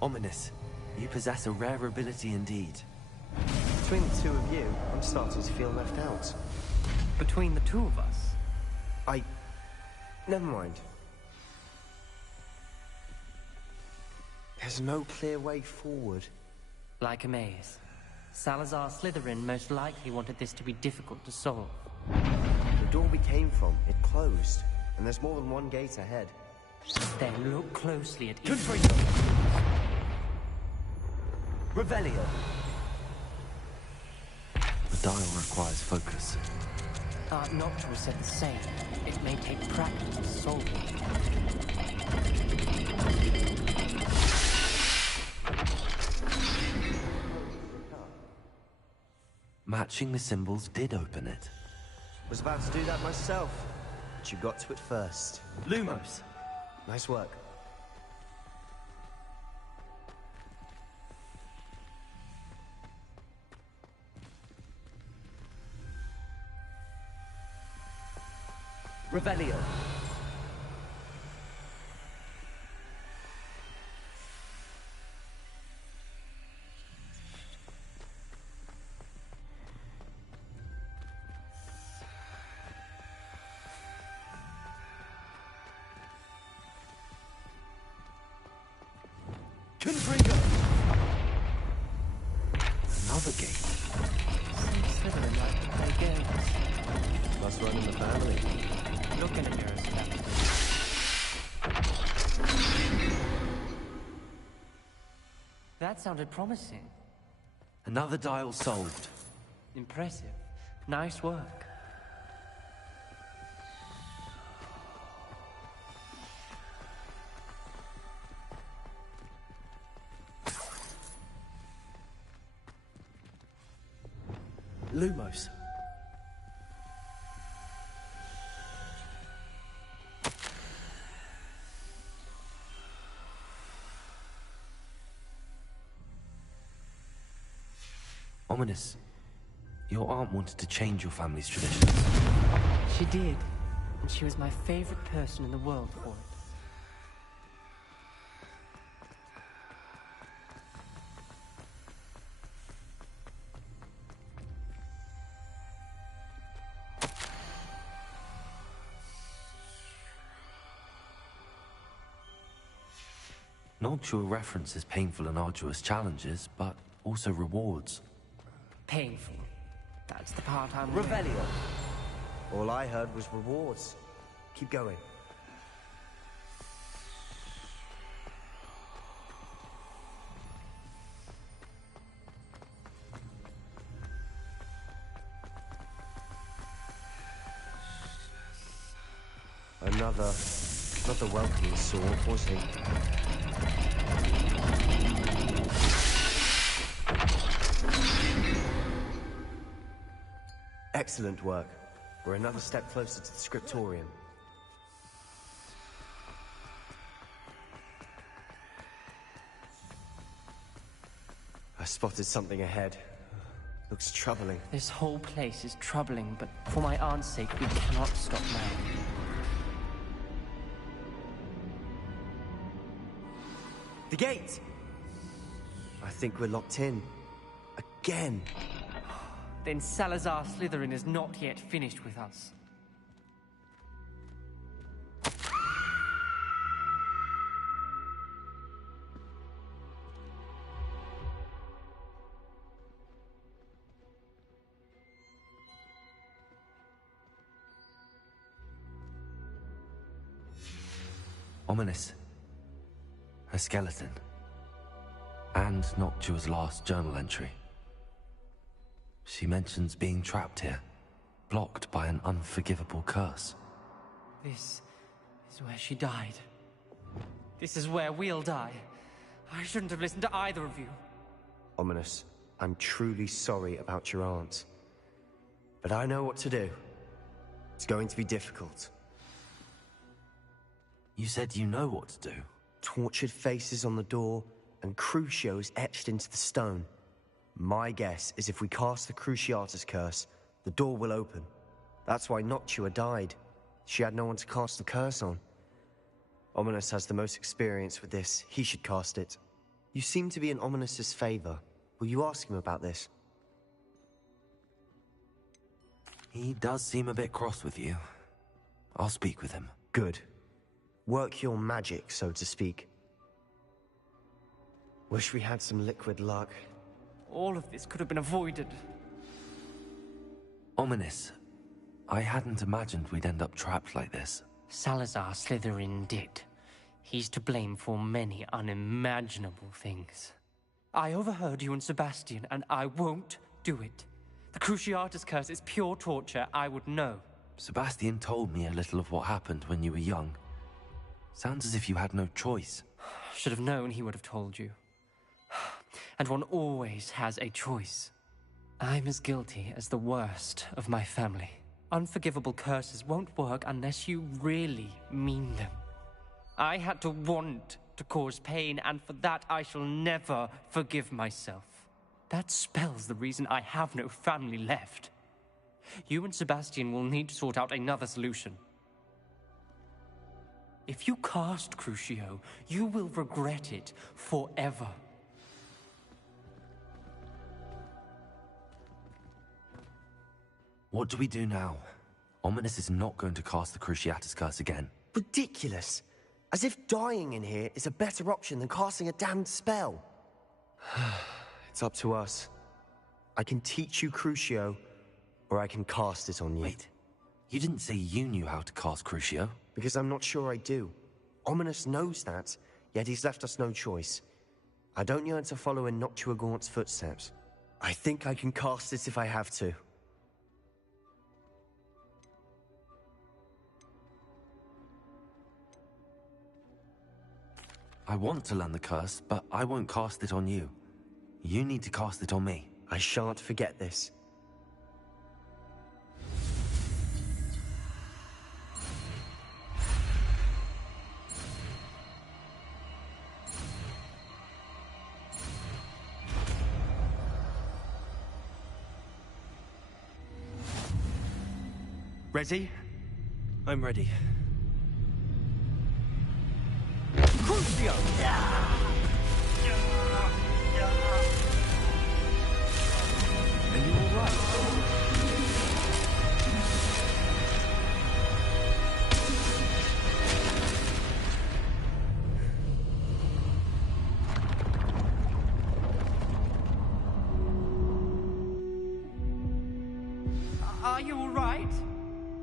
Ominous. You possess a rare ability indeed. Between the 2 of you, I'm starting to feel left out. Between the 2 of us? Never mind. There's no clear way forward. Like a maze. Salazar Slytherin most likely wanted this to be difficult to solve. The door we came from, it closed. And there's more than one gate ahead. Then look closely at each... Revelio. The dial requires focus. Art Noctua said the same. It may take practice to solve it. Matching the symbols did open it. Was about to do that myself, but you got to it first. Lumos. Nice work. Revelio. Confringo! Another gate. Seems Slytherin like to play games. Must run in the family. You're gonna hear us about it. That sounded promising. Another dial solved. Impressive. Nice work. Lumos. Ominous. Your aunt wanted to change your family's traditions. She did. And she was my favorite person in the world for it. Noctua references painful and arduous challenges, but also rewards. Painful. That's the part I'm... Revelio. All I heard was rewards. Keep going. Not the welcoming sword, was he? Excellent work. We're another step closer to the scriptorium. I spotted something ahead. Looks troubling. This whole place is troubling, but for my aunt's sake, we cannot stop now. The gate! I think we're locked in. Again! Then Salazar Slytherin is not yet finished with us. Ominous. A skeleton. And Noctua's last journal entry. She mentions being trapped here, blocked by an unforgivable curse. This is where she died. This is where we'll die. I shouldn't have listened to either of you. Ominous, I'm truly sorry about your aunt. But I know what to do. It's going to be difficult. You said you know what to do. Tortured faces on the door, and Crucio is etched into the stone. My guess is if we cast the Cruciatus curse, the door will open. That's why Noctua died. She had no one to cast the curse on. Ominous has the most experience with this. He should cast it. You seem to be in Ominous's favor. Will you ask him about this? He does seem a bit cross with you. I'll speak with him. Good. Work your magic, so to speak. Wish we had some liquid luck. All of this could have been avoided. Ominous. I hadn't imagined we'd end up trapped like this. Salazar Slytherin did. He's to blame for many unimaginable things. I overheard you and Sebastian, and I won't do it. The Cruciatus curse is pure torture. I would know. Sebastian told me a little of what happened when you were young. Sounds as if you had no choice. Should have known he would have told you. And one always has a choice. I'm as guilty as the worst of my family. Unforgivable curses won't work unless you really mean them. I had to want to cause pain, and for that I shall never forgive myself. That spells the reason I have no family left. You and Sebastian will need to sort out another solution. If you cast Crucio, you will regret it forever. What do we do now? Ominous is not going to cast the Cruciatus curse again. Ridiculous. As if dying in here is a better option than casting a damned spell. It's up to us. I can teach you Crucio, or I can cast it on you. Wait, you didn't say you knew how to cast Crucio? Because I'm not sure I do. Ominous knows that, yet he's left us no choice. I don't yearn to follow in Noctua Gaunt's footsteps. I think I can cast it if I have to. I want to learn the curse, but I won't cast it on you. You need to cast it on me. I shan't forget this. Ready? I'm ready. Crucio! Are you alright? Are you alright?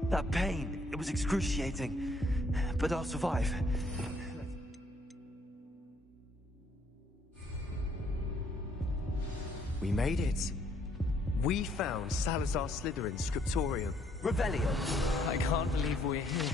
That pain, it was excruciating. But I'll survive. We made it. We found Salazar Slytherin's scriptorium. Revelio. I can't believe we're here.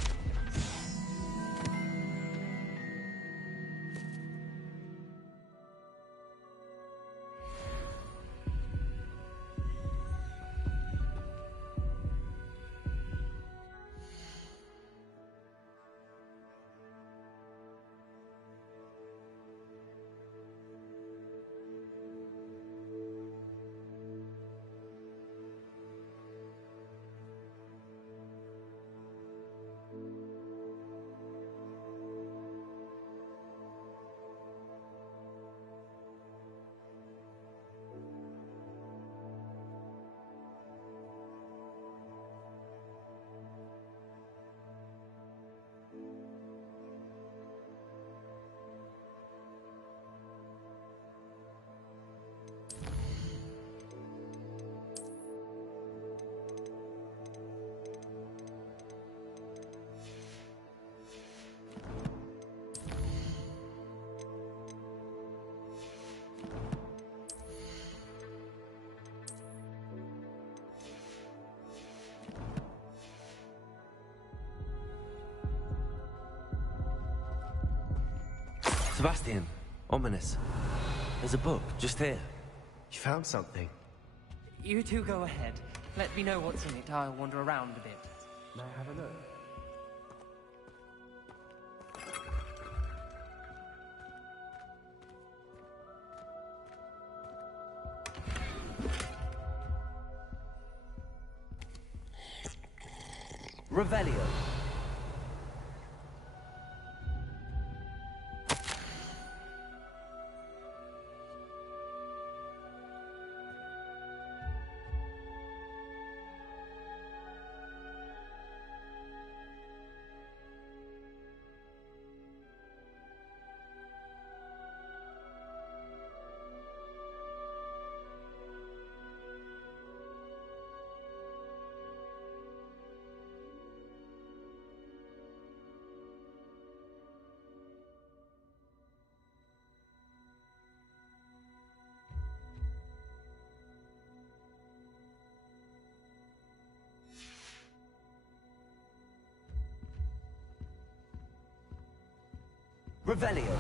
Sebastian, Ominous. There's a book, just here. You found something? You two go ahead. Let me know what's in it. I'll wander around a bit. May I have a look? Revelio. Revelio.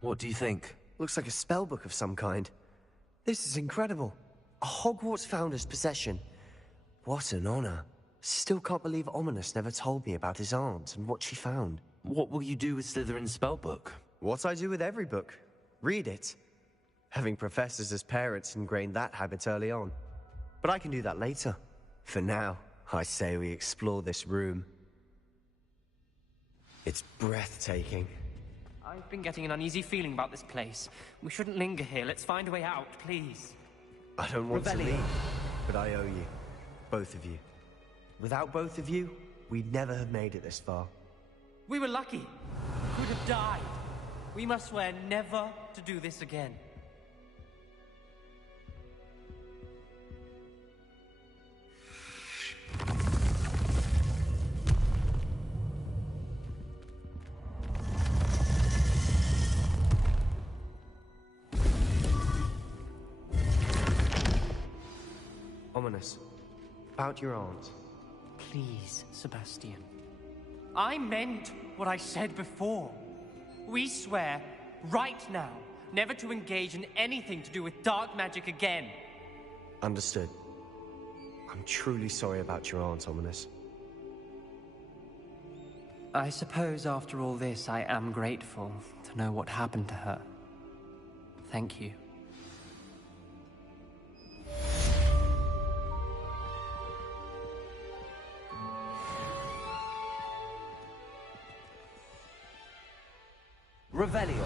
What do you think? Looks like a spellbook of some kind. This is incredible. A Hogwarts founder's possession. What an honor. Still can't believe Ominous never told me about his aunt and what she found. What will you do with Slytherin's spellbook? What I do with every book. Read it. Having professors as parents ingrained that habit early on. But I can do that later. For now, I say we explore this room. It's breathtaking. I've been getting an uneasy feeling about this place. We shouldn't linger here. Let's find a way out, please. I don't want to leave, but I owe you. Both of you. Without both of you, we'd never have made it this far. We were lucky. We could have died. We must swear never to do this again. Ominous. About your aunt. Please, Sebastian. I meant what I said before. We swear, right now, never to engage in anything to do with dark magic again. Understood. I'm truly sorry about your aunt, Ominous. I suppose after all this, I am grateful to know what happened to her. Thank you. Revelio.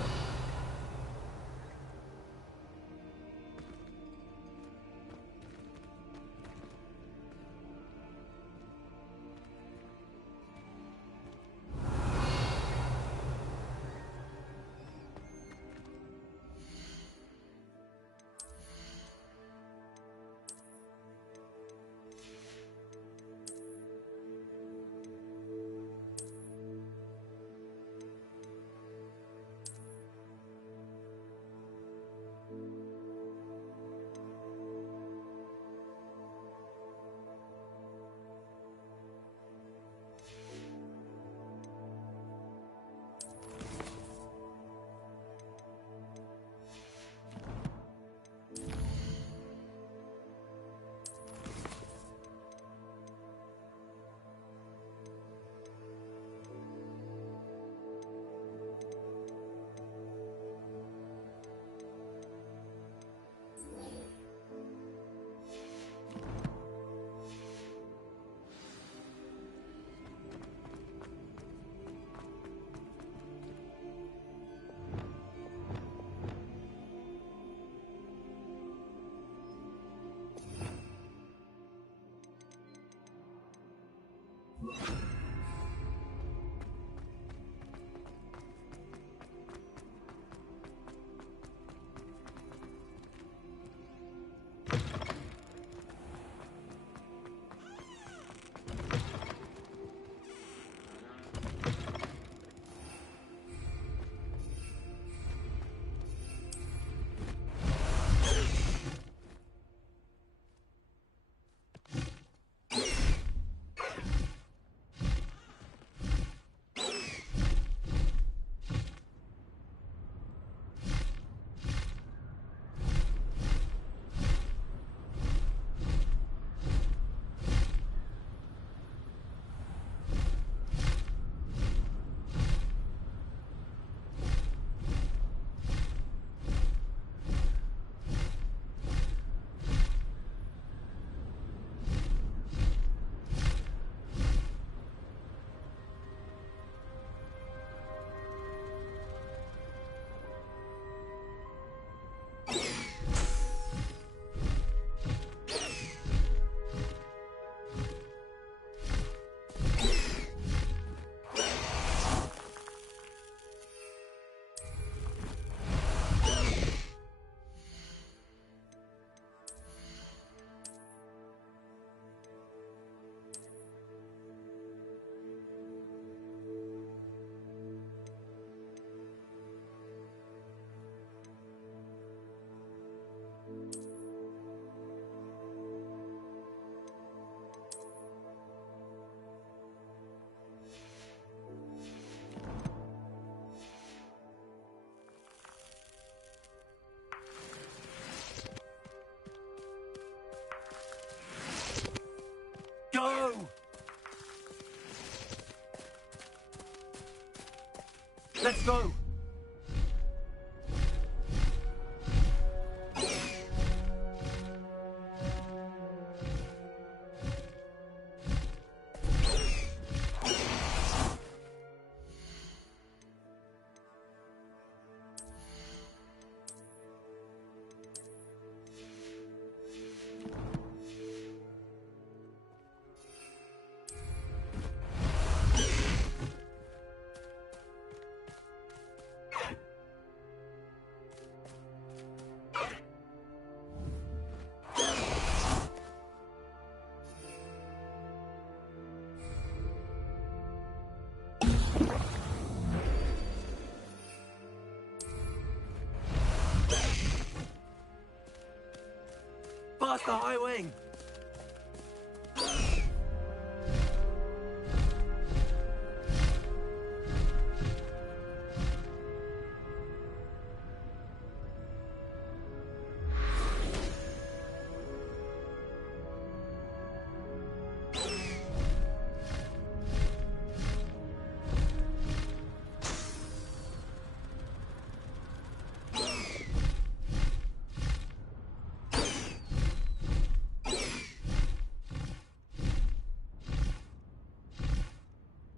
go! Past the high wing!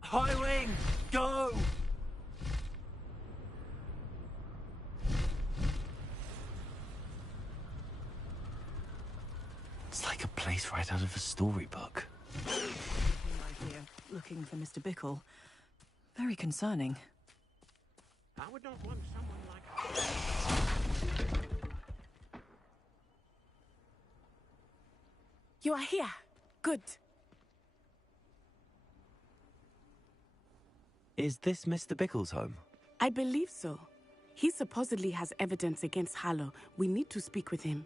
High wing, go! It's like a place right out of a storybook. My dear, looking for Mr. Bickle. Very concerning. I would not want someone like... You are here. Good. Is this Mr. Bickle's home? I believe so. He supposedly has evidence against Harlow. We need to speak with him.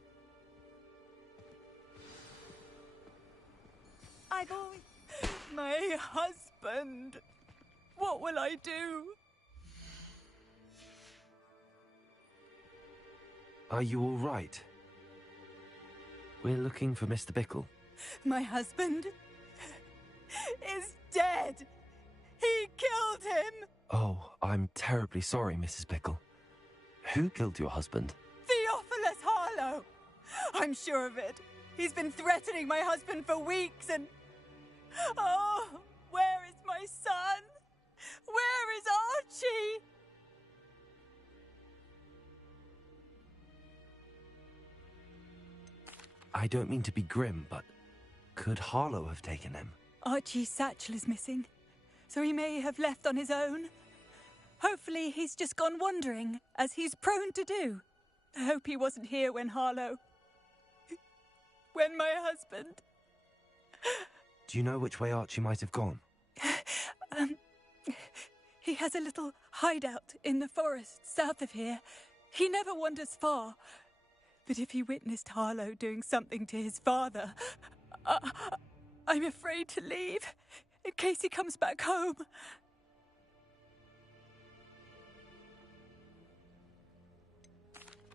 My husband. What will I do? Are you all right? We're looking for Mr. Bickle. My husband is dead. He killed him. Oh, I'm terribly sorry, Mrs. Bickle. Who killed your husband? Theophilus Harlow. I'm sure of it. He's been threatening my husband for weeks and... Oh, where is my son? Where is Archie? I don't mean to be grim, but could Harlow have taken him? Archie's satchel is missing, so he may have left on his own. Hopefully he's just gone wandering, as he's prone to do. I hope he wasn't here when Harlow... when my husband... Do you know which way Archie might have gone? He has a little hideout in the forest south of here. He never wanders far. But if he witnessed Harlow doing something to his father, I'm afraid to leave, in case he comes back home.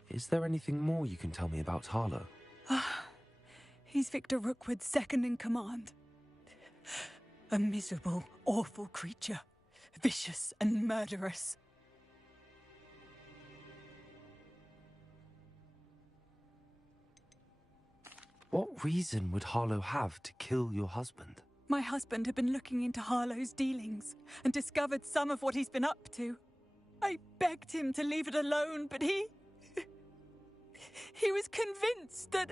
Is there anything more you can tell me about Harlow? He's Victor Rookwood's second in command. A miserable, awful creature. Vicious and murderous. What reason would Harlow have to kill your husband? My husband had been looking into Harlow's dealings and discovered some of what he's been up to. I begged him to leave it alone, but he was convinced that...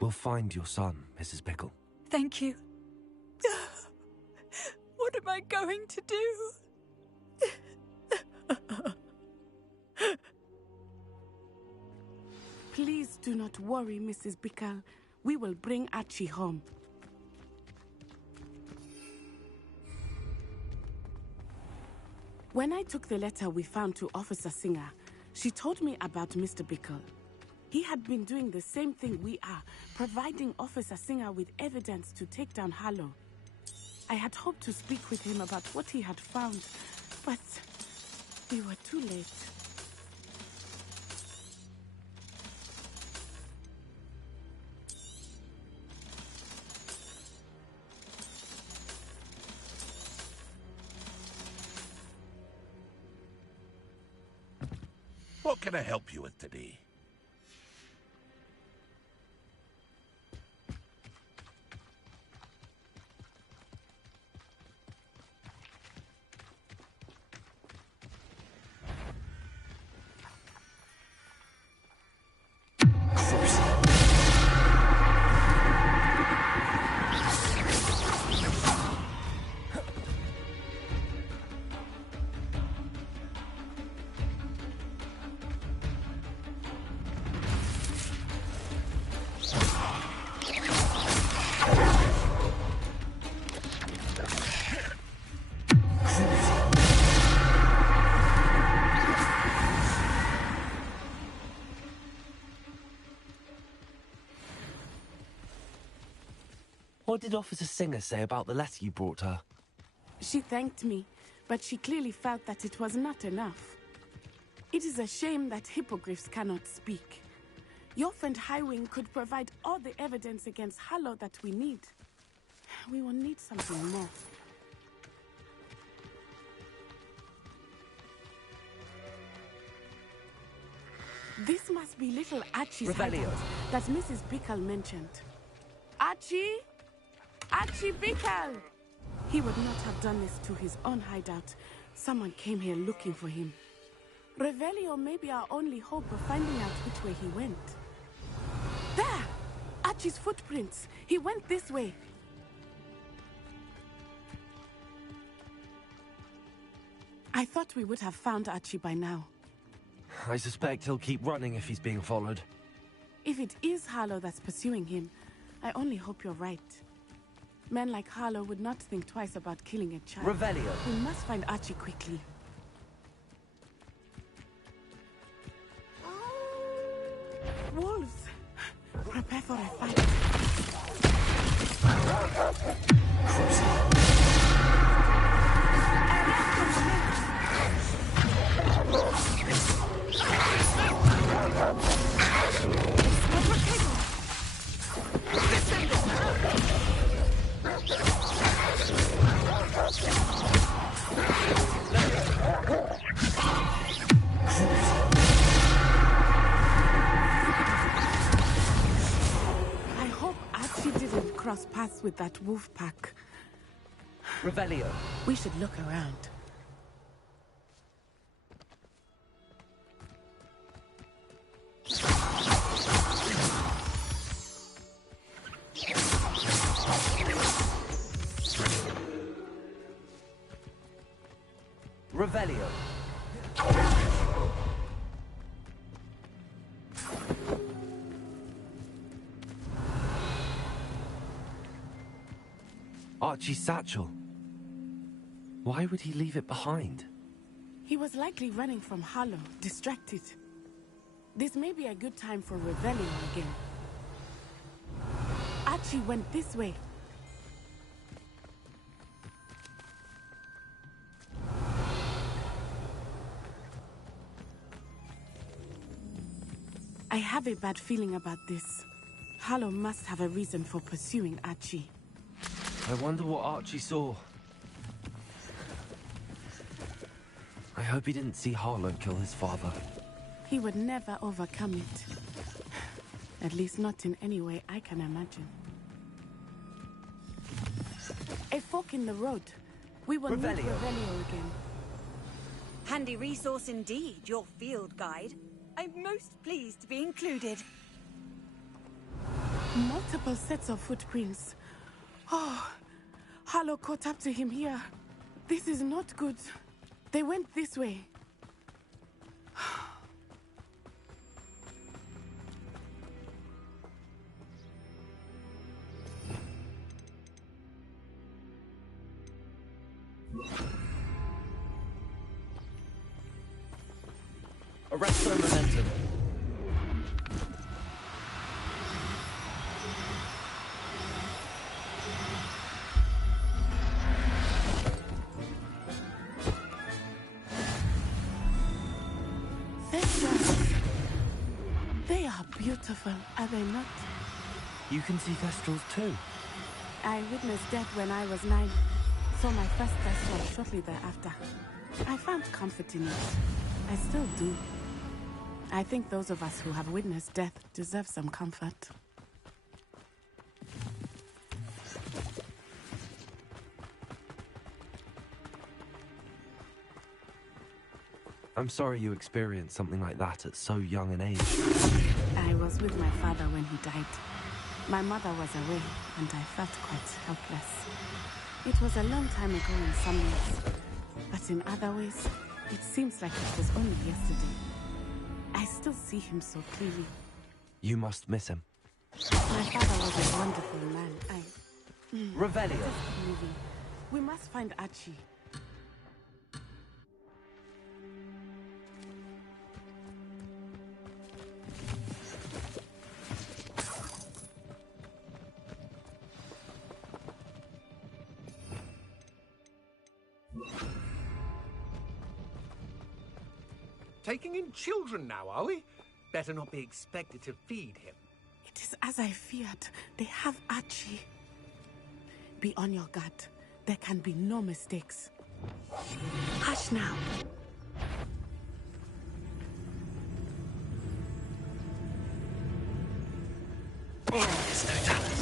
We'll find your son, Mrs. Bickle. Thank you. What am I going to do? Please do not worry, Mrs. Bickle. We will bring Archie home. When I took the letter we found to Officer Singer, she told me about Mr. Bickle. He had been doing the same thing we are, providing Officer Singer with evidence to take down Harlow. I had hoped to speak with him about what he had found, but we were too late. What can I help you with today? What did Officer Singer say about the letter you brought her? She thanked me, but she clearly felt that it was not enough. It is a shame that hippogriffs cannot speak. Your friend Highwing could provide all the evidence against Harlow that we need. We will need something more. This must be little Archie's hideout that Mrs. Bickle mentioned. Archie? Archie Bickle! He would not have done this to his own hideout. Someone came here looking for him. Revelio may be our only hope of finding out which way he went. There! Archie's footprints. He went this way. I thought we would have found Archie by now. I suspect he'll keep running if he's being followed. If it is Harlow that's pursuing him, I only hope you're right. Men like Harlow would not think twice about killing a child. Revelio. We must find Archie quickly. Wolves! Prepare for a fight. I hope Archie didn't cross paths with that wolf pack. Revelio. We should look around. Revelio. Archie's satchel. Why would he leave it behind? He was likely running from Harlow, distracted. This may be a good time for Revelio again. Archie went this way. I have a bad feeling about this. Harlow must have a reason for pursuing Archie. I wonder what Archie saw. I hope he didn't see Harlow kill his father. He would never overcome it. At least not in any way I can imagine. A fork in the road. We will need Revelio again. Handy resource indeed, your field guide. I'm most pleased to be included. Multiple sets of footprints. Oh, Harlow caught up to him here. This is not good. They went this way. Arresto momentum. They are beautiful, are they not? You can see Thestrals too. I witnessed death when I was 9. Saw my first Thestral shortly thereafter. I found comfort in it. I still do. I think those of us who have witnessed death deserve some comfort. I'm sorry you experienced something like that at so young an age. I was with my father when he died. My mother was away, and I felt quite helpless. It was a long time ago in some ways, but in other ways, it seems like it was only yesterday. I still see him so clearly. You must miss him. My father was a wonderful man. Revelio. Just moving. We must find Archie. Taking in children now, are we? Better not be expected to feed him. It is as I feared. They have Archie. Be on your guard. There can be no mistakes. Hush now. There's no talent.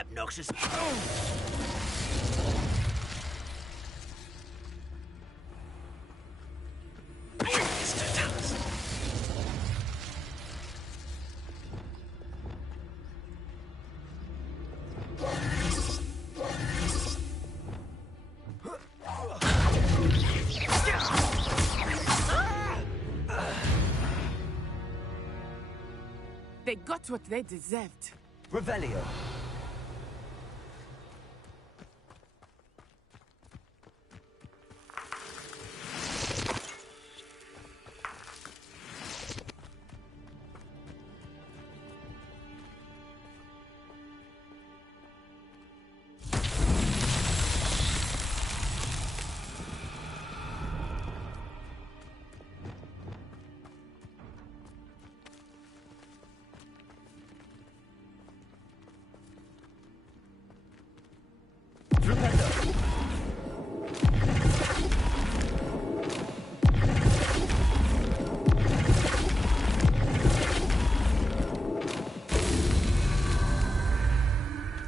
Obnoxious. They got what they deserved. Revelio.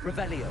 Revelio.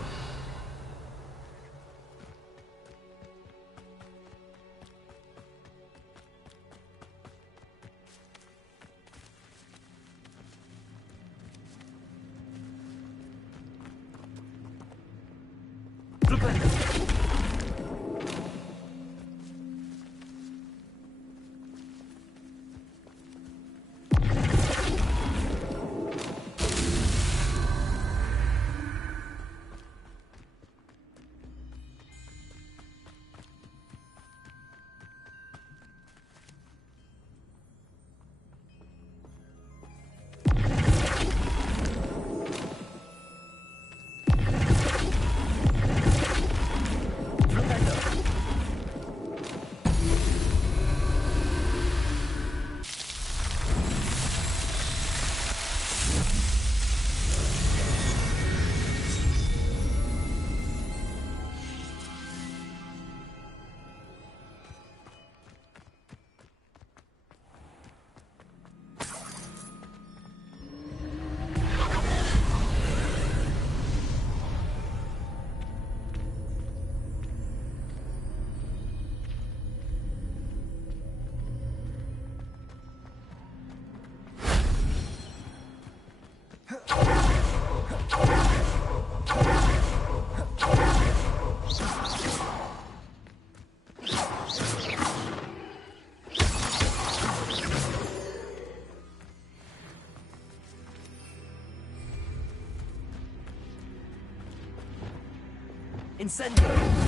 Incendio!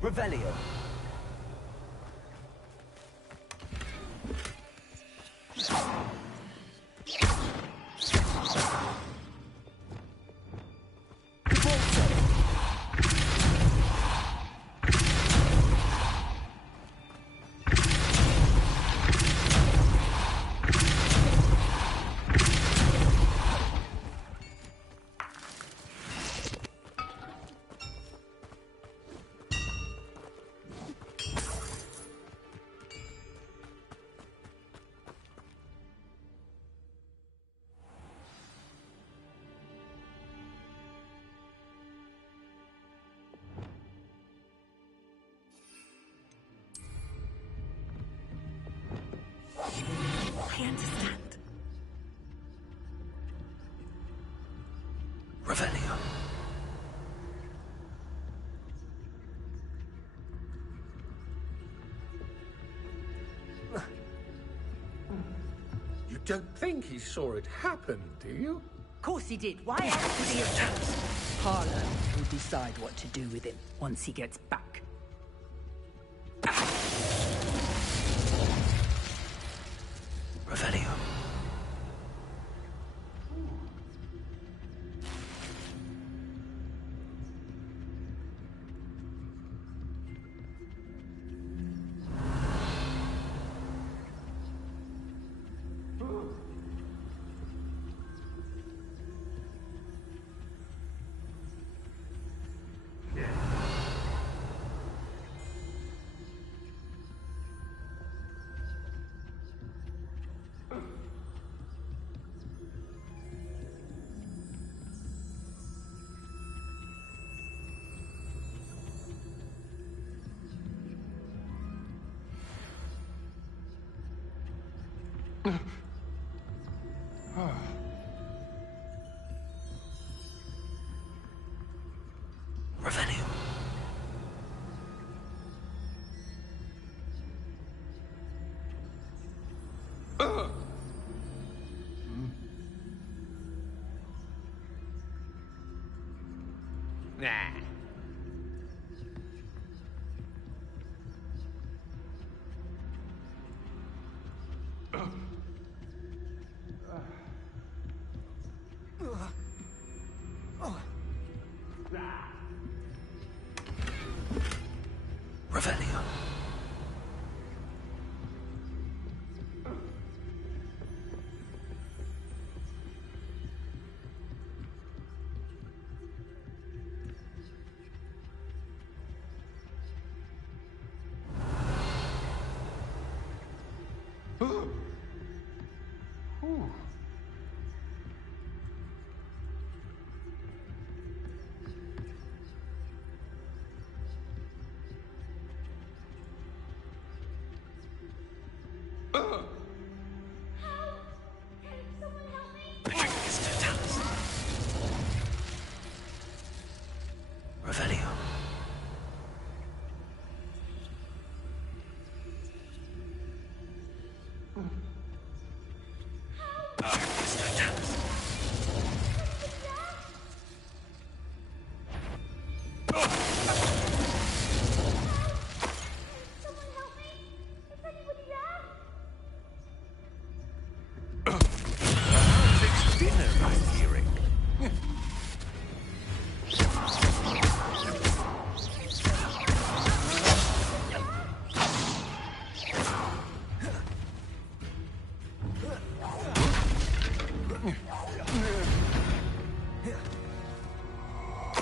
Revelio. I understand. Revelio. You don't think he saw it happen, do you? Of course he did. Why else would he have done it? Harlow will decide what to do with him once he gets back. Revelio. Revelio. Nah. Revelio. The trick is to tell us. Revelio. The trick is to tell us.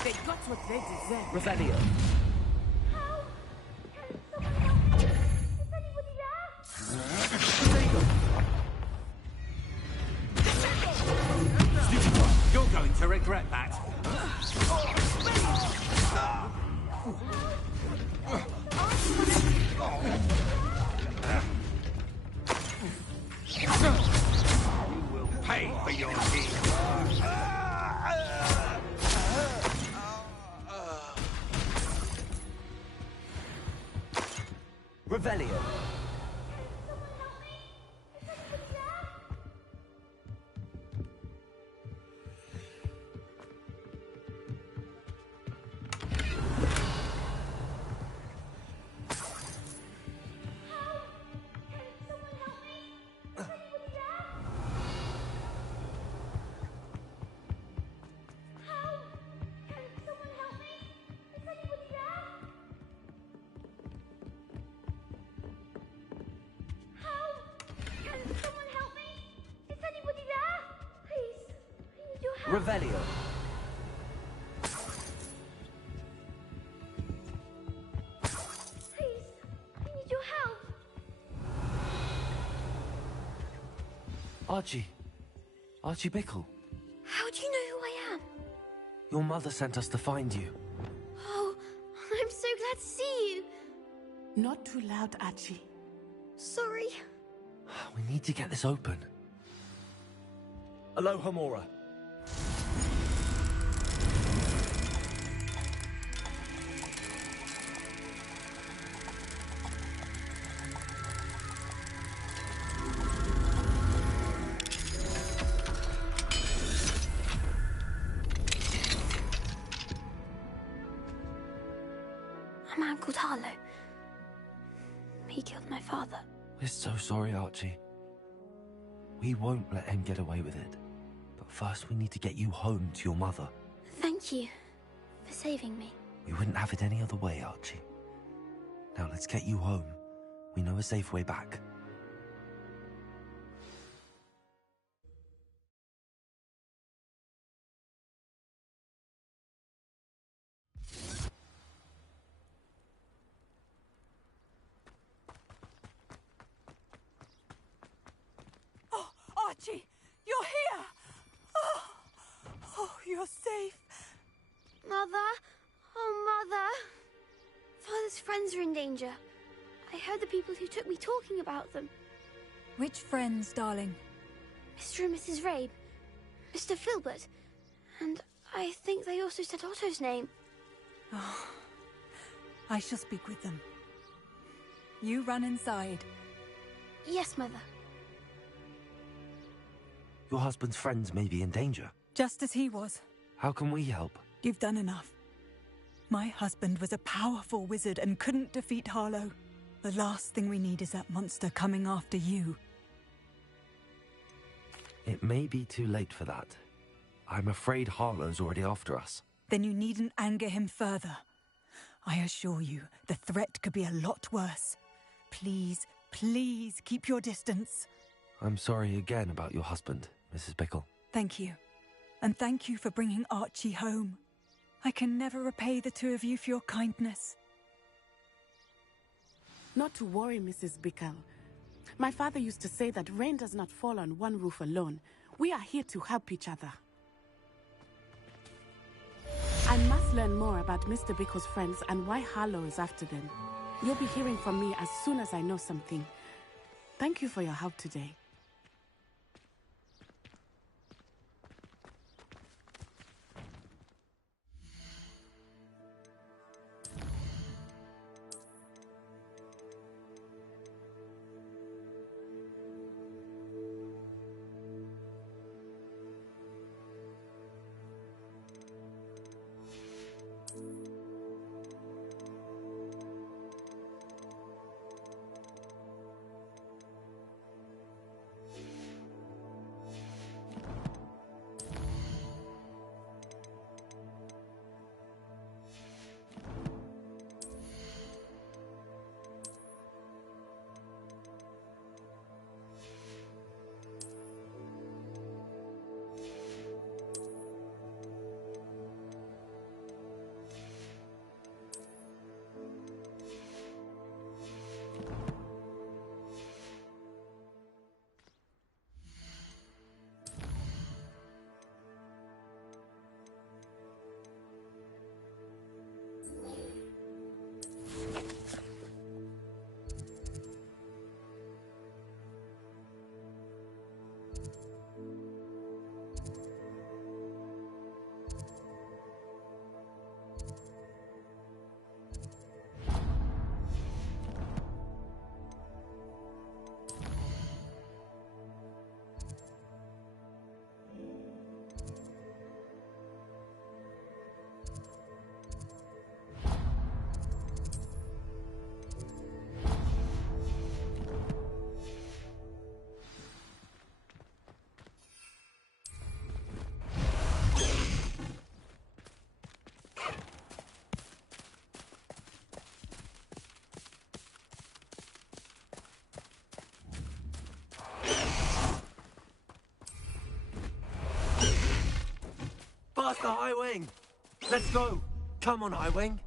They got what they deserve. Revelio. You're going to regret that. You will pay for your deed. Revelio. Revelio. Please, I need your help. Archie. Archie Bickle. How do you know who I am? Your mother sent us to find you. Oh, I'm so glad to see you. Not too loud, Archie. Sorry. We need to get this open. Aloha Mora. A man called Harlow. He killed my father. We're so sorry, Archie. We won't let him get away with it. But first we need to get you home to your mother. Thank you for saving me. We wouldn't have it any other way, Archie. Now let's get you home. We know a safe way back. Oh, Archie, you're here! Oh, you're safe. Mother? Oh, Mother. Father's friends are in danger. I heard the people who took me talking about them. Which friends, darling? Mr. and Mrs. Rabe, Mr. Filbert, and I think they also said Otto's name. Oh, I shall speak with them. You run inside. Yes, Mother. Your husband's friends may be in danger. Just as he was. How can we help? You've done enough. My husband was a powerful wizard and couldn't defeat Harlow. The last thing we need is that monster coming after you. It may be too late for that. I'm afraid Harlow's already after us. Then you needn't anger him further. I assure you, the threat could be a lot worse. Please, please keep your distance. I'm sorry again about your husband, Mrs. Bickle. Thank you. And thank you for bringing Archie home. I can never repay the two of you for your kindness. Not to worry, Mrs. Bickle. My father used to say that rain does not fall on one roof alone. We are here to help each other. I must learn more about Mr. Bickle's friends and why Harlow is after them. You'll be hearing from me as soon as I know something. Thank you for your help today. Master Highwing! Let's go! Come on, Highwing!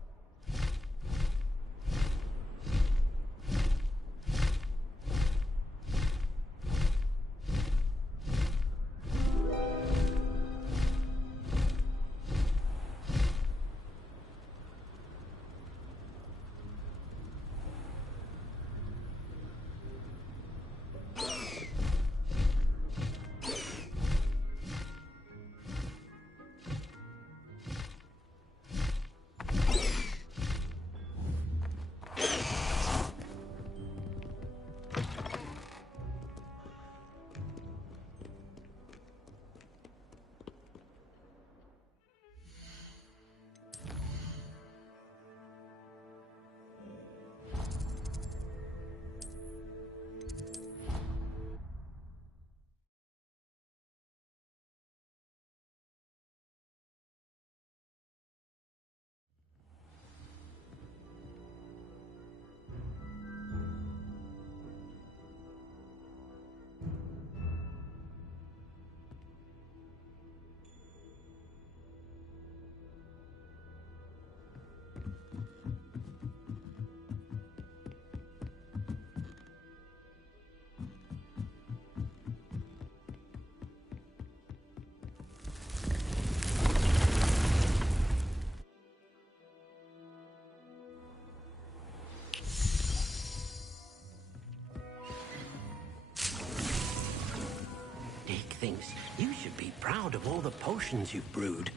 Dick thinks you should be proud of all the potions you've brewed.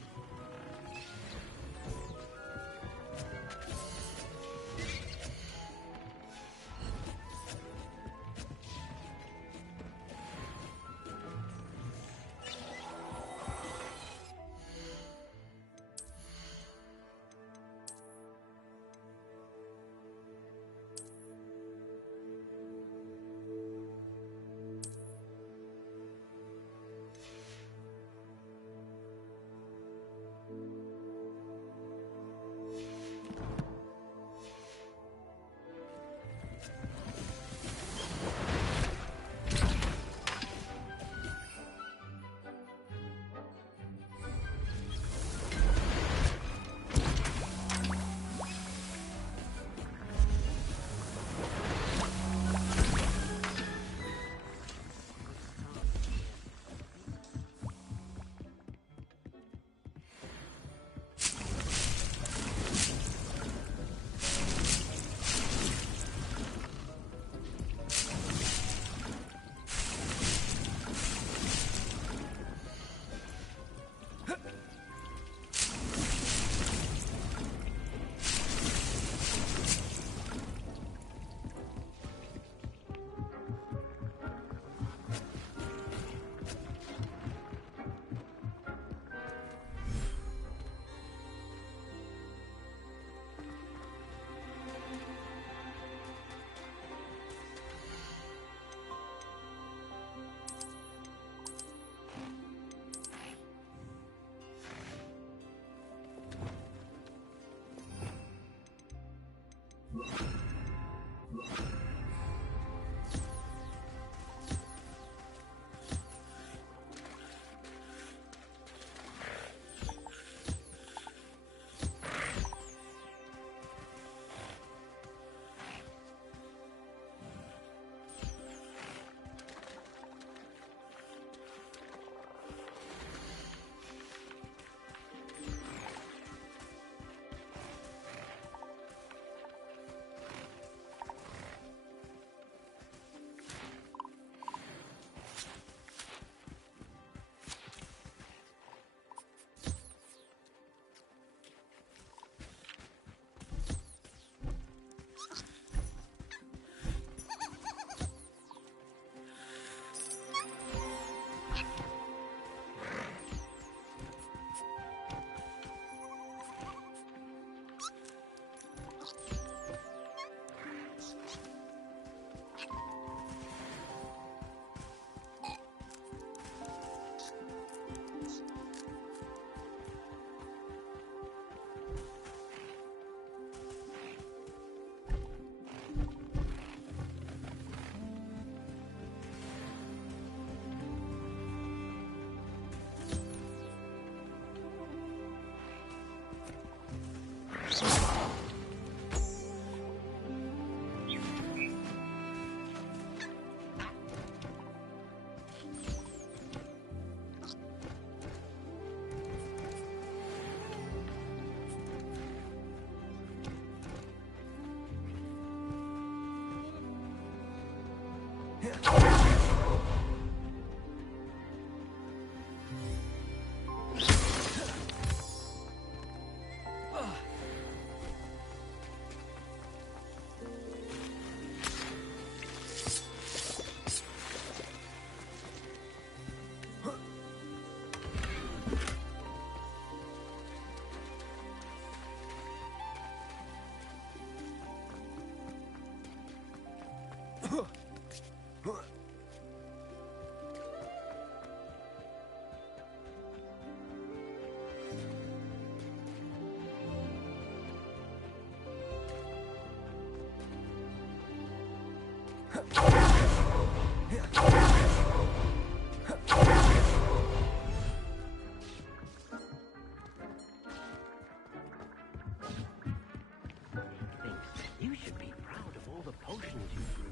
You should be proud of all the potions you brew.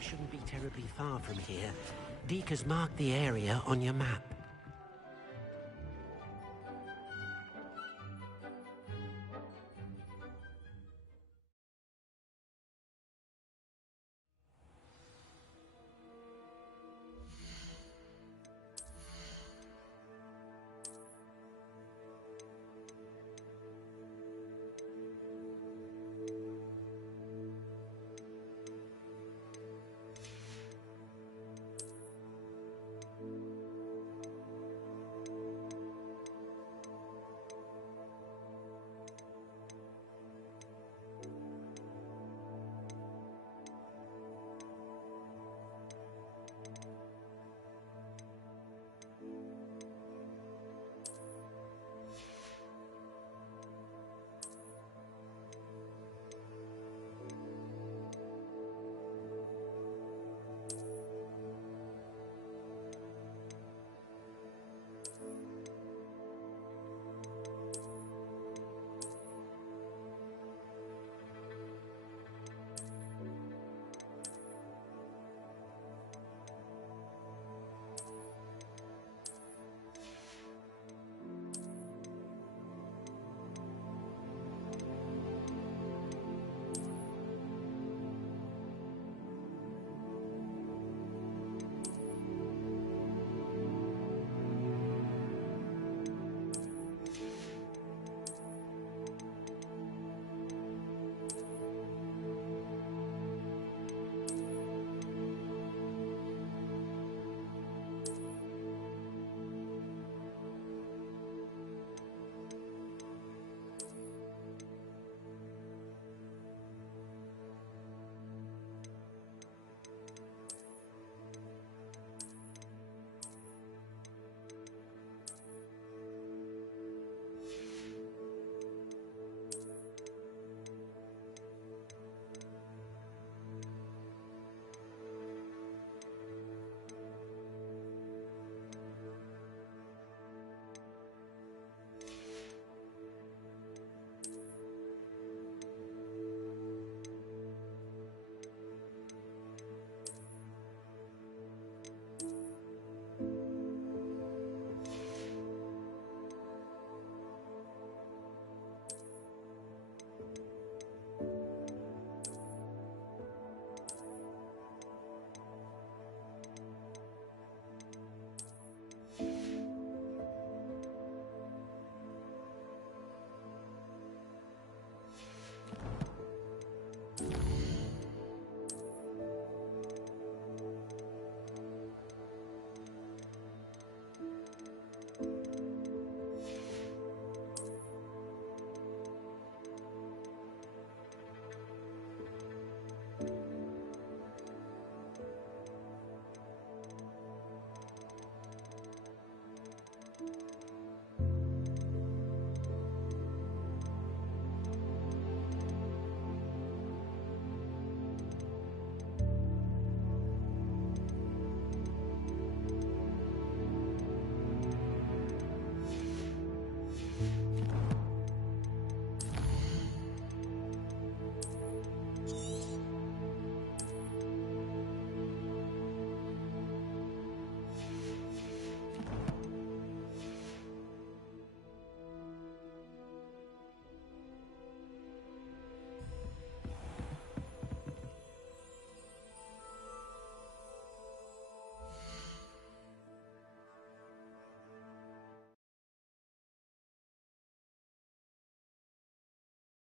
Shouldn't be terribly far from here. Deek has marked the area on your map.